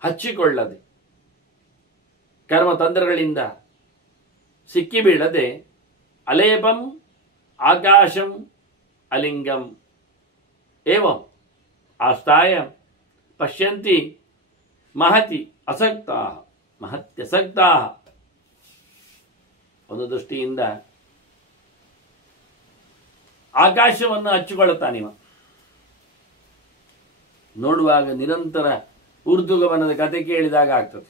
ಹಚ್ಚಿಕೊಳ್ಳದೆ ಕರ್ಮತಂತ್ರಗಳಿಂದ ಸಿಕ್ಕಿಬೀಳದೆ ಅಲೇಪಂ ಆಕಾಶಂ ಅಲಿಂಗಂ ಏವಂ ಆಸ್ಥಾಯ ಪಶ್ಯಂತಿ ಮಹತಿ ಅಸಕ್ತಾ ಮಹತ್ಯಸಕ್ತಾ. ಒಂದು ದೃಷ್ಟಿಯಿಂದ ಆಕಾಶವನ್ನು ಹಚ್ಚಿಕೊಳ್ಳುತ್ತಾನಿವ. ನೋಡುವಾಗ ನಿರಂತರ ಊರ್ಧ್ವಗಮನದ ಕತೆ ಕೇಳಿದಾಗ ಆಗ್ತದೆ.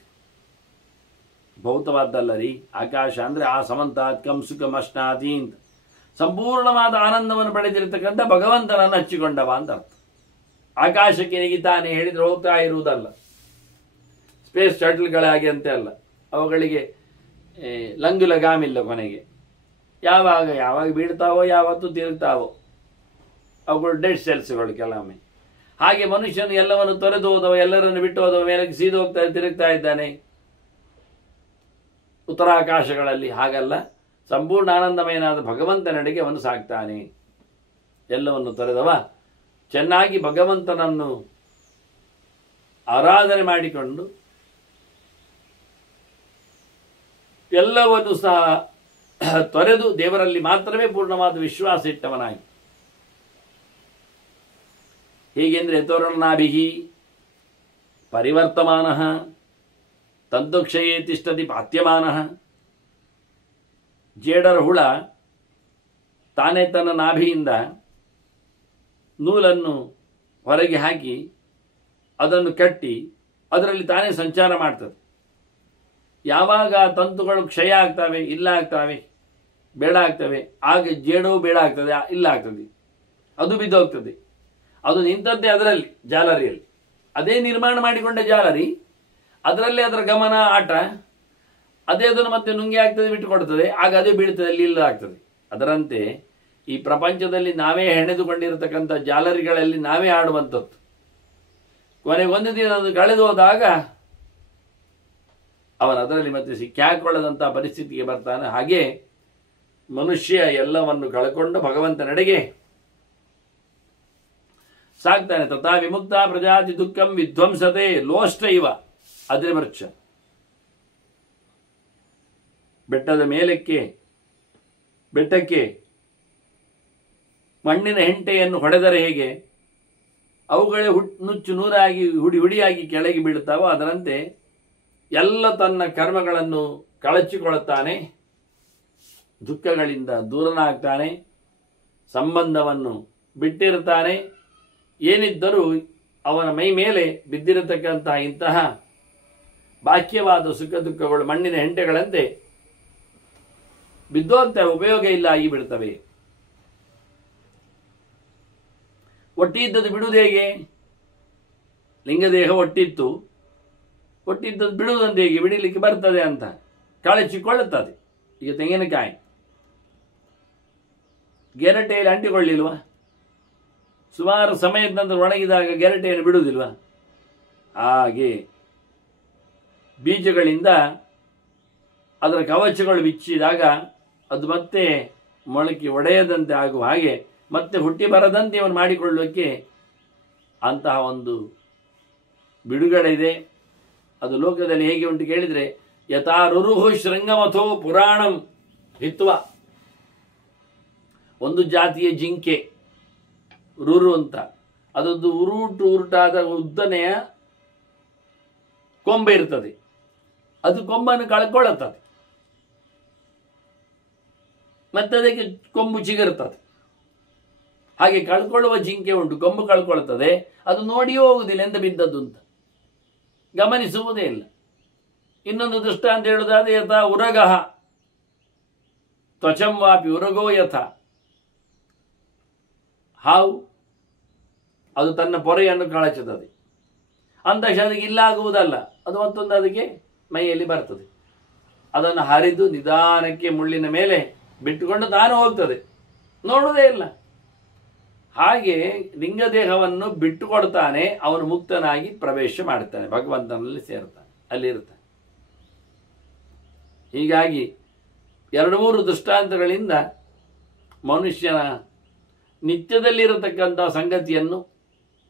ಭೌತವಾದ್ದಲ್ಲ ರೀ ಆಕಾಶ ಅಂದರೆ ಆ ಸಮಂತಾತ್ ಕಂ ಸುಖಂ ಅಶ್ನಾತಿ ಅಂತ ಸಂಪೂರ್ಣವಾದ ಆನಂದವನ್ನು ಪಡೆದಿರತಕ್ಕಂಥ ಭಗವಂತನನ್ನು ಹಚ್ಚಿಕೊಂಡವ ಅಂತ ಅರ್ಥ. ಆಕಾಶಕ್ಕೆ ನೆಗಿತಾನೆ ಹೇಳಿದ್ರೆ ಹೋಗ್ತಾ ಇರುವುದಲ್ಲ. ಸ್ಪೇಸ್ ಶಟಲ್ಗಳಾಗಿ ಅಂತೆ ಅಲ್ಲ, ಅವುಗಳಿಗೆ ಲಂಗುಲಗಾಮಿಲ್ಲ. ಕೊನೆಗೆ ಯಾವಾಗ ಬೀಳ್ತಾವೋ ಯಾವತ್ತೂ ತಿರುಗ್ತಾವೋ. ಅವುಗಳು ಡೆಡ್ ಸೆಲ್ಸ್ಗಳು ಕೆಲವೊಮ್ಮೆ. ಹಾಗೆ ಮನುಷ್ಯನು ಎಲ್ಲವನ್ನು ತೊರೆದು ಹೋದವ, ಎಲ್ಲರನ್ನು ಬಿಟ್ಟು ಹೋದವ, ಮೇಲೆ ಸೀದು ಹೋಗ್ತಾ ತಿರುಗ್ತಾ ಇದ್ದಾನೆ ಉತ್ತರಾಕಾಶಗಳಲ್ಲಿ. ಹಾಗಲ್ಲ, ಸಂಪೂರ್ಣ ಆನಂದಮಯನಾದ ಭಗವಂತನೆಡೆಗೆ ಅವನು ಸಾಗ್ತಾನೆ. ಎಲ್ಲವನ್ನು ತೊರೆದವ ಚೆನ್ನಾಗಿ ಭಗವಂತನನ್ನು ಆರಾಧನೆ ಮಾಡಿಕೊಂಡು ಎಲ್ಲವನ್ನು ಸಹ ತೊರೆದು ದೇವರಲ್ಲಿ ಮಾತ್ರವೇ ಪೂರ್ಣವಾದ ವಿಶ್ವಾಸ ಇಟ್ಟವನಾಗಿ. ಹೀಗೆಂದ್ರೆ ತೋರಣನಾಭಿಹಿ ಪರಿವರ್ತಮಾನ ತಂತುಕ್ಷಯೇ ತಿಷ್ಠತಿ ಪಾತ್ಯಮಾನ. ಜೇಡರ ಹುಳ ತಾನೇ ತನ್ನ ನಾಭಿಯಿಂದ ನೂಲನ್ನು ಹೊರಗೆ ಹಾಕಿ ಅದನ್ನು ಕಟ್ಟಿ ಅದರಲ್ಲಿ ತಾನೇ ಸಂಚಾರ ಮಾಡ್ತದೆ. ಯಾವಾಗ ತಂತುಗಳು ಕ್ಷಯ ಆಗ್ತವೆ, ಇಲ್ಲ ಆಗ್ತವೆ, ಬೇಡ ಆಗ್ತವೆ, ಆಗ ಜೇಡವು ಬೇಡ ಆಗ್ತದೆ, ಇಲ್ಲ ಆಗ್ತದೆ, ಅದು ಬಿದ್ದೋಗ್ತದೆ. ಅದು ನಿಂತದ್ದೇ ಅದರಲ್ಲಿ ಜಾಲರಿಯಲ್ಲಿ. ಅದೇ ನಿರ್ಮಾಣ ಮಾಡಿಕೊಂಡ ಜಾಲರಿ, ಅದರಲ್ಲೇ ಅದರ ಗಮನ ಆಟ, ಅದೇ ಅದನ್ನು ಮತ್ತೆ ನುಂಗಿ ಆಗ್ತದೆ, ಬಿಟ್ಟುಕೊಡ್ತದೆ, ಆಗ ಅದೇ ಬೀಳ್ತದೆ, ಅಲ್ಲಿ ಇಲ್ಲ ಆಗ್ತದೆ. ಅದರಂತೆ ಈ ಪ್ರಪಂಚದಲ್ಲಿ ನಾವೇ ಹೆಣೆದುಕೊಂಡಿರತಕ್ಕಂಥ ಜಾಲರಿಗಳಲ್ಲಿ ನಾವೇ ಆಡುವಂಥದ್ದು. ಕೊನೆಗೆ ಒಂದು ದಿನ ಅದು ಕಳೆದು ಹೋದಾಗ ಅವನು ಅದರಲ್ಲಿ ಮತ್ತೆ ಸಿಕ್ಕಾಕೊಳ್ಳದಂಥ ಪರಿಸ್ಥಿತಿಗೆ ಬರ್ತಾನೆ. ಹಾಗೆ ಮನುಷ್ಯ ಎಲ್ಲವನ್ನು ಕಳ್ಕೊಂಡು ಭಗವಂತನೆಡೆಗೆ ಸಾಕ್ತಾನೆ. ತಥಾ ವಿಮುಕ್ತ ಪ್ರಜಾತಿ ದುಃಖಂ ವಿಧ್ವಂಸತೆ ಲೋಷ್ಟ ಇವ ಅದ್ರಿಮರ್ಚ. ಬೆಟ್ಟಕ್ಕೆ ಮಣ್ಣಿನ ಹೆಂಟೆಯನ್ನು ಹೊಡೆದರೆ ಹೇಗೆ ಅವುಗಳೇ ನುಚ್ಚು ನೂರಾಗಿ ಹುಡಿಯಾಗಿ ಕೆಳಗೆ ಬೀಳುತ್ತಾವೋ, ಅದರಂತೆ ಎಲ್ಲ ತನ್ನ ಕರ್ಮಗಳನ್ನು ಕಳಚಿಕೊಳ್ಳುತ್ತಾನೆ, ದುಃಖಗಳಿಂದ ದೂರನಾಗ್ತಾನೆ, ಸಂಬಂಧವನ್ನು ಬಿಟ್ಟಿರುತ್ತಾನೆ. ಏನಿದ್ದರೂ ಅವನ ಮೈ ಮೇಲೆ ಬಿದ್ದಿರತಕ್ಕಂತಹ ಇಂತಹ ಬಾಕ್ಯವಾದ ಸುಖ ದುಃಖಗಳು ಮಣ್ಣಿನ ಹೆಂಟೆಗಳಂತೆ ಬಿದ್ದೋಗ್ತವೆ, ಉಪಯೋಗ ಇಲ್ಲ ಆಗಿ ಬಿಡ್ತವೆ. ಒಟ್ಟಿದ್ದದ್ದು ಬಿಡುವುದು ಹೇಗೆ? ಲಿಂಗದೇಹ ಒಟ್ಟಿತ್ತು, ಕೊಟ್ಟಿದ್ದದ್ದು ಬಿಡುವುದಂತ ಹೇಗೆ ಬಿಡಲಿಕ್ಕೆ ಬರ್ತದೆ ಅಂತ ಕಳಚಿಕೊಳ್ಳುತ್ತದೆ. ಈಗ ತೆಂಗಿನಕಾಯಿ ಗೆರಟೆಯಲ್ಲಿ ಅಂಟಿಕೊಳ್ಳಿಲ್ವಾ? ಸುಮಾರು ಸಮಯದ ನಂತರ ಒಣಗಿದಾಗ ಗೆರಟೆಯನ್ನು ಬಿಡುವುದಿಲ್ವಾ? ಹಾಗೆ ಬೀಜಗಳಿಂದ ಅದರ ಕವಚಗಳು ಬಿಚ್ಚಿದಾಗ ಅದು ಮತ್ತೆ ಮೊಳಕೆ ಒಡೆಯದಂತೆ ಆಗುವ ಹಾಗೆ ಮತ್ತೆ ಹುಟ್ಟಿ ಬರದಂತೆ ಇವನು ಮಾಡಿಕೊಳ್ಳಲಿಕ್ಕೆ ಅಂತಹ ಒಂದು ಬಿಡುಗಡೆ ಇದೆ. ಅದು ಲೋಕದಲ್ಲಿ ಹೇಗೆ ಉಂಟು ಕೇಳಿದರೆ, ಯಥಾ ರುರುಹು ಶೃಂಗಮಥೋ ಪುರಾಣಂ ಹಿತ್ವ. ಒಂದು ಜಾತಿಯ ಜಿಂಕೆ ರುರು ಅಂತ, ಅದೊಂದು ಉರುಟಾದ ಉದ್ದನೆಯ ಕೊಂಬೆ ಇರ್ತದೆ. ಅದು ಕೊಂಬನ್ನು ಕಳ್ಕೊಳ್ಳುತ್ತದೆ, ಮತ್ತೆ ಅದಕ್ಕೆ ಕೊಂಬು ಚಿಗುರುತ್ತದೆ. ಹಾಗೆ ಕಳ್ಕೊಳ್ಳುವ ಜಿಂಕೆ ಉಂಟು, ಕೊಂಬು ಕಳ್ಕೊಳ್ತದೆ, ಅದು ನೋಡಿಯೂ ಹೋಗುದಿಲ್ಲ ಎಂತ ಬಿದ್ದದ್ದು ಅಂತ, ಗಮನಿಸುವುದೇ ಇಲ್ಲ. ಇನ್ನೊಂದು ದೃಷ್ಟಾಂತ ಹೇಳುವುದಾದ್ರೆ, ಯಥಾ ಉರಗಃ ತ್ವಚಂ ವಾಪಿ ಉರಗೋ ಯಥ. ಹಾವು ಅದು ತನ್ನ ಪೊರೆಯನ್ನು ಕಳಚುತ್ತದೆ, ಅಂತಕ್ಷಣ ಅದಕ್ಕೆ ಇಲ್ಲ ಆಗುವುದಲ್ಲ, ಅದು ಮತ್ತೊಂದು ಅದಕ್ಕೆ ಮೈಯಲ್ಲಿ ಬರ್ತದೆ. ಅದನ್ನು ಹರಿದು ನಿಧಾನಕ್ಕೆ ಮುಳ್ಳಿನ ಮೇಲೆ ಬಿಟ್ಟುಕೊಂಡು ತಾನು ಹೋಗ್ತದೆ, ನೋಡುವುದೇ ಇಲ್ಲ. ಹಾಗೆ ಲಿಂಗದೇಹವನ್ನು ಬಿಟ್ಟುಕೊಡ್ತಾನೆ, ಅವನು ಮುಕ್ತನಾಗಿ ಪ್ರವೇಶ ಮಾಡ್ತಾನೆ, ಭಗವಂತನಲ್ಲಿ ಸೇರ್ತಾನೆ, ಅಲ್ಲಿರ್ತಾನೆ. ಹೀಗಾಗಿ 2-3 ದೃಷ್ಟಾಂತಗಳಿಂದ ಮನುಷ್ಯನ ನಿತ್ಯದಲ್ಲಿರತಕ್ಕಂಥ ಸಂಗತಿಯನ್ನು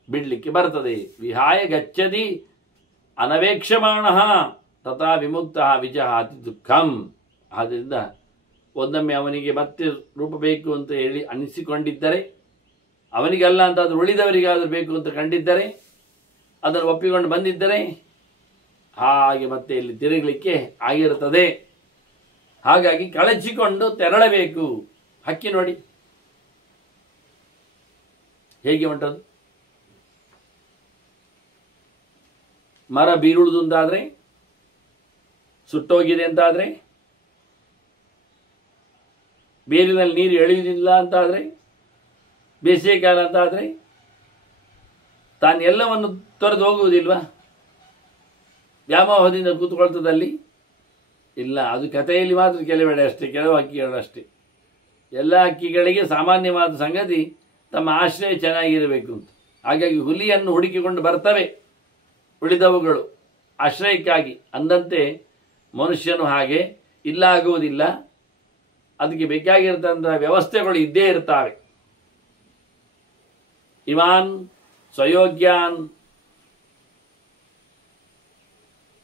ಬಿಡಲಿಕ್ಕೆ ಬರ್ತದೆ. ವಿಹಾಯ ಗಚ್ಚತಿ ಅನವೇಕ್ಷಮಾಣ ತಥಾ ವಿಮುಕ್ತ ವಿಜಹಾತಿ ದುಃಖಂ. ಆದ್ದರಿಂದ ಒಂದೊಮ್ಮೆ ಅವನಿಗೆ ಮತ್ತೆ ರೂಪ ಬೇಕು ಅಂತ ಹೇಳಿ ಅನಿಸಿಕೊಂಡಿದ್ದರೆ, ಅವನಿಗಲ್ಲ ಅಂತ ಅದು ಉಳಿದವರಿಗಾದರೂ ಬೇಕು ಅಂತ ಕಂಡಿದ್ದರೆ, ಅದನ್ನು ಒಪ್ಪಿಕೊಂಡು ಬಂದಿದ್ದರೆ, ಹಾಗೆ ಮತ್ತೆ ಇಲ್ಲಿ ತಿರುಗಲಿಕ್ಕೆ ಆಗಿರುತ್ತದೆ. ಹಾಗಾಗಿ ಕಳಚಿಕೊಂಡು ತೆರಳಬೇಕು. ಹಕ್ಕಿ ನೋಡಿ ಹೇಗೆ ಉಂಟದು. ಮರ ಬೀರುವುದು ಅಂತಾದ್ರೆ, ಸುಟ್ಟೋಗಿದೆ ಅಂತಾದ್ರೆ, ಬೇರಿನಲ್ಲಿ ನೀರು ಎಳೆಯುವುದಿಲ್ಲ ಅಂತಾದ್ರೆ, ಬೇಸಿಗೆ ಕಾಲ ಅಂತಾದ್ರೆ ತಾನು ಎಲ್ಲವನ್ನು ತೊರೆದು ಹೋಗುವುದಿಲ್ವಾ? ವ್ಯಾಮೋಹದಿಂದ ಕೂತ್ಕೊಳ್ತದಲ್ಲಿ ಇಲ್ಲ. ಅದು ಕಥೆಯಲ್ಲಿ ಮಾತ್ರ ಕೆಲವೆಡೆ ಅಷ್ಟೇ, ಕೆಲವು ಹಕ್ಕಿಗಳಷ್ಟೇ. ಎಲ್ಲ ಹಕ್ಕಿಗಳಿಗೆ ಸಾಮಾನ್ಯವಾದ ಸಂಗತಿ ತಮ್ಮ ಆಶ್ರಯ ಚೆನ್ನಾಗಿರಬೇಕು ಅಂತ. ಹಾಗಾಗಿ ಹುಲಿಯನ್ನು ಹುಡುಕಿಕೊಂಡು ಬರ್ತವೆ ಉಳಿದವುಗಳು ಆಶ್ರಯಕ್ಕಾಗಿ. ಅಂದಂತೆ ಮನುಷ್ಯನು ಹಾಗೆ ಇಲ್ಲ ಆಗುವುದಿಲ್ಲ. ಅದಕ್ಕೆ ಬೇಕಾಗಿರತಕ್ಕಂತಹ ವ್ಯವಸ್ಥೆಗಳು ಇದ್ದೇ ಇರ್ತಾವೆ. ಇಮಾನ್ ಸ್ವಯೋಗ್ಯಾನ್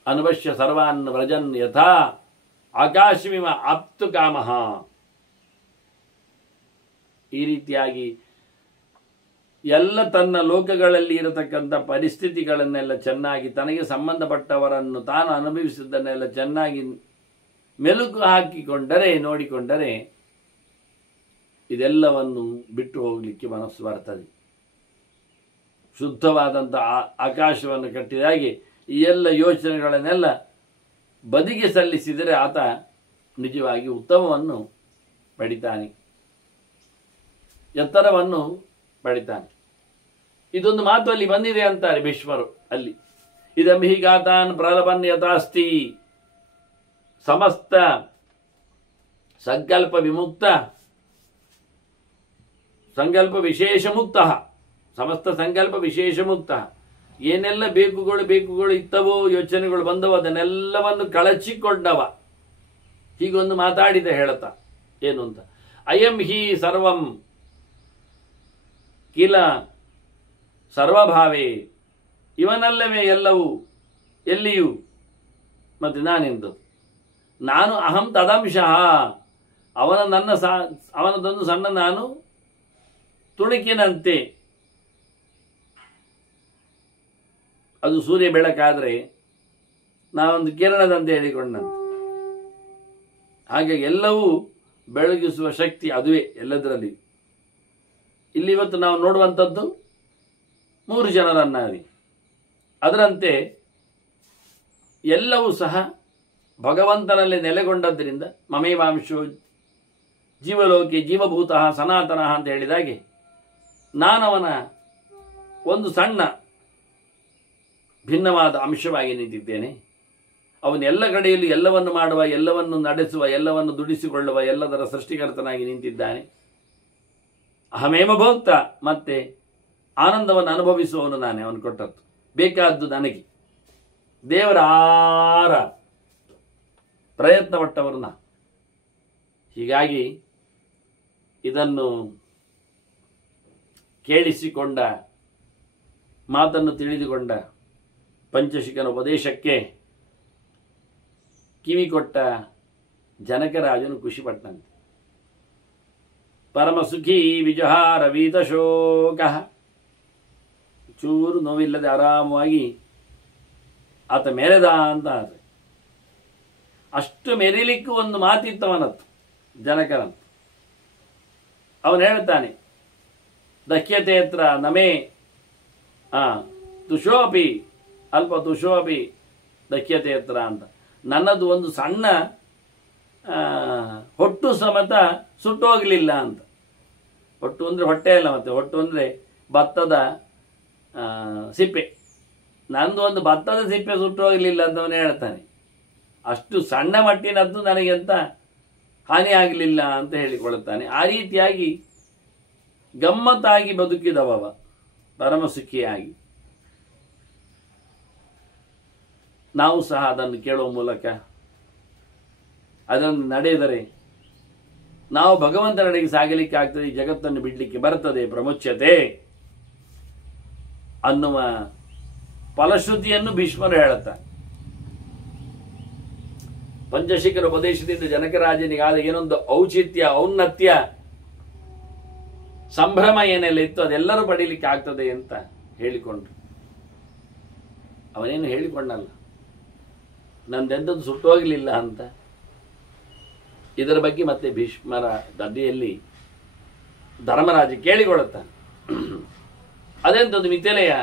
ಅನ್ವಶ್ಯ ಸರ್ವಾನ್ ವ್ರಜನ್ ಯಥಾ ಆಕಾಶಮಿವ ಆಪ್ತು ಕಾಮಃ. ಈ ರೀತಿಯಾಗಿ ಎಲ್ಲ ತನ್ನ ಲೋಕಗಳಲ್ಲಿ ಇರತಕ್ಕಂಥ ಪರಿಸ್ಥಿತಿಗಳನ್ನೆಲ್ಲ ಚೆನ್ನಾಗಿ, ತನಗೆ ಸಂಬಂಧಪಟ್ಟವರನ್ನು ತಾನು ಅನುಭವಿಸಿದ್ದನ್ನೆಲ್ಲ ಚೆನ್ನಾಗಿ ಮೆಲುಕು ಹಾಕಿಕೊಂಡರೆ, ನೋಡಿಕೊಂಡರೆ ಇದೆಲ್ಲವನ್ನು ಬಿಟ್ಟು ಹೋಗಲಿಕ್ಕೆ ಮನಸ್ಸು ಬರ್ತದೆ. ಶುದ್ಧವಾದಂಥ ಆಕಾಶವನ್ನು ಕಟ್ಟಿದಾಗೆ ಈ ಎಲ್ಲ ಯೋಚನೆಗಳನ್ನೆಲ್ಲ ಬದಿಗೆ ಸಲ್ಲಿಸಿದರೆ ಆತ ನಿಜವಾಗಿ ಉತ್ತಮವನ್ನು ಪಡಿತಾನೆ, ಎತ್ತರವನ್ನು ಪಡಿತಾನೆ. ಇದೊಂದು ಮಾತು ಅಲ್ಲಿ ಬಂದಿದೆ ಅಂತಾರೆ ಭೀಷ್ಮರು. ಅಲ್ಲಿ ಇದಮಿಹಿಗಾತಾನ್ ಪ್ರಲಭನ್ ಯಥಾಸ್ತಿ ಸಮಸ್ತ ಸಂಕಲ್ಪ ವಿಮುಕ್ತ ಸಂಕಲ್ಪ ವಿಶೇಷ ಮುಕ್ತ. ಸಮಸ್ತ ಸಂಕಲ್ಪ ವಿಶೇಷ ಮುಕ್ತ. ಏನೆಲ್ಲ ಬೇಕುಗಳು ಇತ್ತವೋ, ಯೋಚನೆಗಳು ಬಂದವೋ, ಅದನ್ನೆಲ್ಲವನ್ನು ಕಳಚಿಕೊಂಡವ. ಹೀಗೊಂದು ಮಾತಾಡಿದ ಹೇಳತ ಏನು ಅಂತ, ಅಯಂ ಹಿ ಸರ್ವಂ ಕಿಲ ಸರ್ವಭಾವೇ. ಇವನಲ್ಲವೇ ಎಲ್ಲವೂ, ಎಲ್ಲಿಯೂ. ಮತ್ತೆ ನಾನೆಂದು, ನಾನು ಅಹಂ ತದಂಶಃ. ಅವನದೊಂದು ಸಣ್ಣ ನಾನು ತುಣುಕಿನಂತೆ. ಅದು ಸೂರ್ಯ ಬೆಳಕಾದರೆ ನಾವೊಂದು ಕಿರಣದಂತೆ ಹೇಳಿಕೊಂಡಂತೆ. ಹಾಗೆ ಎಲ್ಲವೂ ಬೆಳಗಿಸುವ ಶಕ್ತಿ ಅದುವೇ ಎಲ್ಲದರಲ್ಲಿ. ಇಲ್ಲಿ ಇವತ್ತು ನಾವು ನೋಡುವಂಥದ್ದು 3 ಜನರನ್ನಾಗಿ. ಅದರಂತೆ ಎಲ್ಲವೂ ಸಹ ಭಗವಂತನಲ್ಲಿ ನೆಲೆಗೊಂಡದ್ದರಿಂದ ಮಮೇವಾಂಶೋ ಜೀವಲೋಕೆ ಜೀವಭೂತಃ ಸನಾತನಃ ಅಂತ ಹೇಳಿದಾಗೆ, ನಾನವನ ಒಂದು ಸಣ್ಣ ಭಿನ್ನವಾದ ಅಂಶವಾಗಿ ನಿಂತಿದ್ದೇನೆ. ಅವನೆಲ್ಲ ಕಡೆಯಲ್ಲಿ ಎಲ್ಲವನ್ನು ಮಾಡುವ, ಎಲ್ಲವನ್ನು ನಡೆಸುವ, ಎಲ್ಲವನ್ನು ದುಡಿಸಿಕೊಳ್ಳುವ, ಎಲ್ಲದರ ಸೃಷ್ಟಿಕರ್ತನಾಗಿ ನಿಂತಿದ್ದಾನೆ. ಅಹಮೇವ ಭೋಕ್ತ, ಮತ್ತೆ ಆನಂದವನ್ನು ಅನುಭವಿಸುವವನು ನಾನೇ. ಅವನು ಕೊಟ್ಟದ್ದು ಬೇಕಾದ್ದು ನನಗೆ. ದೇವರ ಪ್ರಯತ್ನ ಪಟ್ಟವರು ನಾ. ಹೀಗಾಗಿ ಇದನ್ನು ಕೇಳಿಸಿಕೊಂಡ, ಮಾತನ್ನು ತಿಳಿದುಕೊಂಡ ಪಂಚಶಿಖನ ಉಪದೇಶಕ್ಕೆ ಕಿವಿ ಕೊಟ್ಟ ಜನಕರಾಜನು ಖುಷಿಪಟ್ಟಂತೆ. ಪರಮಸುಖಿ ವಿಜಹಾರ ವೀತಶೋಕ, ಚೂರು ನೋವಿಲ್ಲದೆ ಆರಾಮವಾಗಿ ಆತ ಮೆರೆದ ಅಂತ ಆದ್ರೆ. ಅಷ್ಟು ಮೆರಿಲಿಕ್ಕೂ ಒಂದು ಮಾತಿತ್ತವನತ್ತು ಜನಕನಂತ. ಅವನು ಹೇಳ್ತಾನೆ, ದಕ್ಷ್ಯತೆ ಹತ್ರ ನಮೇ ತುಷೋಪಿ ಅಲ್ಪ ತುಷೋಪಿ ದಕ್ಷ್ಯತೆ ಹತ್ರ ಅಂತ. ನನ್ನದು ಒಂದು ಸಣ್ಣ ಹೊಟ್ಟು ಸಮೇತ ಸುಟ್ಟೋಗಲಿಲ್ಲ ಅಂತ. ಹೊಟ್ಟು ಅಂದರೆ ಹೊಟ್ಟೆ ಅಲ್ಲ, ಮತ್ತೆ ಹೊಟ್ಟು ಅಂದರೆ ಭತ್ತದ ಸಿಪ್ಪೆ. ನಂದು ಒಂದು ಭತ್ತದ ಸಿಪ್ಪೆ ಸುಟ್ಟೋಗಲಿಲ್ಲ ಅಂತ ಅವನು ಹೇಳ್ತಾನೆ. ಅಷ್ಟು ಸಣ್ಣ ಮಟ್ಟಿನದ್ದು ನನಗೆ ಅಂತ ಹಾನಿ ಆಗಲಿಲ್ಲ ಅಂತ ಹೇಳಿಕೊಳ್ಳುತ್ತಾನೆ. ಆ ರೀತಿಯಾಗಿ ಗಮ್ಮತ್ತಾಗಿ ಬದುಕಿದವ ಪರಮಸುಖಿಯಾಗಿ. ನಾವು ಸಹ ಅದನ್ನು ಕೇಳುವ ಮೂಲಕ ಅದನ್ನು ನಡೆದರೆ ನಾವು ಭಗವಂತನಡೆಗೆ ಸಾಗಲಿಕ್ಕೆ ಆಗ್ತದೆ, ಈ ಜಗತ್ತನ್ನು ಬಿಡಲಿಕ್ಕೆ ಬರ್ತದೆ. ಪ್ರಮುಚ್ಯತೆ ಅನ್ನುವ ಫಲಶ್ರುತಿಯನ್ನು ಭೀಷ್ಮರು ಹೇಳುತ್ತಾರೆ. ಪಂಚಶಿಖರ ಉಪದೇಶದಿಂದ ಜನಕರಾಜನಿಗಾದ ಏನೊಂದು ಔಚಿತ್ಯ, ಔನ್ನತ್ಯ, ಸಂಭ್ರಮ ಏನೆಲ್ಲ ಇತ್ತು ಅದೆಲ್ಲರೂ ಪಡೀಲಿಕ್ಕೆ ಆಗ್ತದೆ ಅಂತ ಹೇಳಿಕೊಂಡ್ರು. ಅವನೇನು ಹೇಳಿಕೊಂಡಲ್ಲ, ನಂದೆಂಥದ್ದು ಸುಟ್ಟೋಗಲಿಲ್ಲ ಅಂತ. ಇದರ ಬಗ್ಗೆ ಮತ್ತೆ ಭೀಷ್ಮರ ಗದ್ದೆಯಲ್ಲಿ ಧರ್ಮರಾಜ ಕೇಳಿಕೊಳ್ಳುತ್ತಾನೆ. ಅದೆಂಥದ್ದು ಮಿಥಿಲೆಯ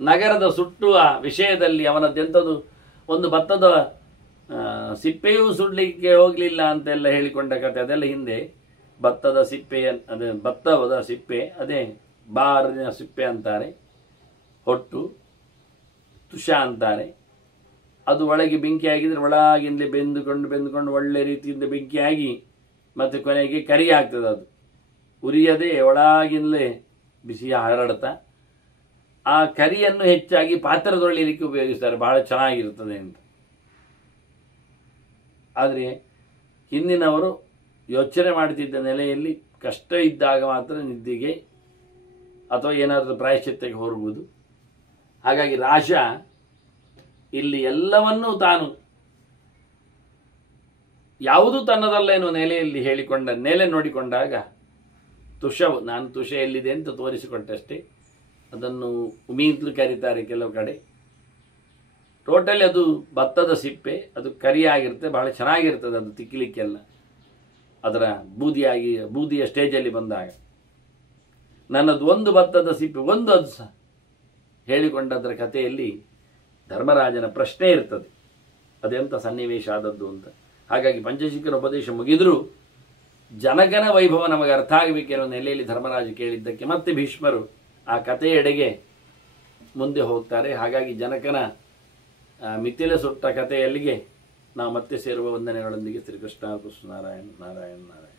ನಗರದ ಸುಟ್ಟುವ ವಿಷಯದಲ್ಲಿ ಅವನದ್ದೆಂಥದ್ದು ಒಂದು ಭತ್ತದ ಸಿಪ್ಪೆಯೂ ಸುಡಲಿಕ್ಕೆ ಹೋಗಲಿಲ್ಲ ಅಂತೆಲ್ಲ ಹೇಳಿಕೊಂಡ ಕತೆ. ಅದೆಲ್ಲ ಹಿಂದೆ ಭತ್ತದ ಸಿಪ್ಪೆಯ, ಅದೇ ಭತ್ತದ ಸಿಪ್ಪೆ, ಅದೇ ಬಾರಿನ ಸಿಪ್ಪೆ ಅಂತಾರೆ, ಹೊಟ್ಟು ತುಷ ಅಂತಾರೆ. ಅದು ಒಳಗೆ ಬೆಂಕಿ ಆಗಿದ್ರೆ ಒಳಗಿಂದಲೇ ಬೆಂದುಕೊಂಡು ಒಳ್ಳೆ ರೀತಿಯಿಂದ ಬೆಂಕಿಯಾಗಿ ಮತ್ತೆ ಕೊನೆಗೆ ಕರಿ ಆಗ್ತದೆ. ಅದು ಉರಿಯದೆ ಒಳಗಿಂದಲೇ ಬಿಸಿ ಹರಡ್ತಾ ಆ ಕರಿಯನ್ನು ಹೆಚ್ಚಾಗಿ ಪಾತ್ರೆ ತೊಳಿಲಿಕ್ಕೆ ಉಪಯೋಗಿಸ್ತಾರೆ, ಬಹಳ ಚೆನ್ನಾಗಿರ್ತದೆ ಅಂತ. ಆದರೆ ಹಿಂದಿನವರು ಯೋಚನೆ ಮಾಡ್ತಿದ್ದ ನೆಲೆಯಲ್ಲಿ ಕಷ್ಟ ಇದ್ದಾಗ ಮಾತ್ರ ನಿದ್ದೆಗೆ ಅಥವಾ ಏನಾದರೂ ಪ್ರಾಯಶ್ಚಿತ್ತಕ್ಕೆ ಹೊರಗುವುದು. ಹಾಗಾಗಿ ರಾಶ ಇಲ್ಲಿ ಎಲ್ಲವನ್ನೂ ತಾನು ಯಾವುದು ತನ್ನದಲ್ಲ ಎನ್ನುವ ನೆಲೆಯಲ್ಲಿ ನೆಲೆ ನೋಡಿಕೊಂಡಾಗ ತುಷವು, ನಾನು ತುಷ ಎಲ್ಲಿದೆ ಅಂತ ತೋರಿಸಿಕೊಟ್ಟಷ್ಟೇ. ಅದನ್ನು ಉಮೀಂತಲೂ ಕರೀತಾರೆ ಕೆಲವು ಕಡೆ. ಟೋಟಲಿ ಅದು ಭತ್ತದ ಸಿಪ್ಪೆ, ಅದು ಕರಿಯಾಗಿರುತ್ತೆ, ಬಹಳ ಚೆನ್ನಾಗಿರ್ತದೆ ಅದು ತಿಕ್ಕಲಿಕ್ಕೆಲ್ಲ. ಅದರ ಬೂದಿಯ ಸ್ಟೇಜಲ್ಲಿ ಬಂದಾಗ ನನ್ನದು ಒಂದು ಭತ್ತದ ಸಿಪ್ಪೆ, ಒಂದು ಅದು ಸಹ ಹೇಳಿಕೊಂಡದರ ಕಥೆಯಲ್ಲಿ ಧರ್ಮರಾಜನ ಪ್ರಶ್ನೆ ಇರ್ತದೆ, ಅದೆಂಥ ಸನ್ನಿವೇಶ ಆದದ್ದು ಅಂತ. ಹಾಗಾಗಿ ಪಂಚಶಿಖರ ಉಪದೇಶ ಮುಗಿದರೂ ಜನಕನ ವೈಭವ ನಮಗೆ ಅರ್ಥ ಆಗಬೇಕಿರೋ ನೆಲೆಯಲ್ಲಿ ಧರ್ಮರಾಜ ಕೇಳಿದ್ದಕ್ಕೆ ಮತ್ತೆ ಭೀಷ್ಮರು ಆ ಕಥೆಯೆಡೆಗೆ ಮುಂದೆ ಹೋಗ್ತಾರೆ. ಹಾಗಾಗಿ ಜನಕನ ಮಿಥಿಲೆ ಸುಟ್ಟ ಕಥೆಯಲ್ಲಿಗೆ ನಾವು ಮತ್ತೆ ಸೇರುವ ವಂದನೆಗಳೊಂದಿಗೆ ಶ್ರೀಕೃಷ್ಣ ಕೃಷ್ಣ ನಾರಾಯಣ ನಾರಾಯಣ ನಾರಾಯಣ.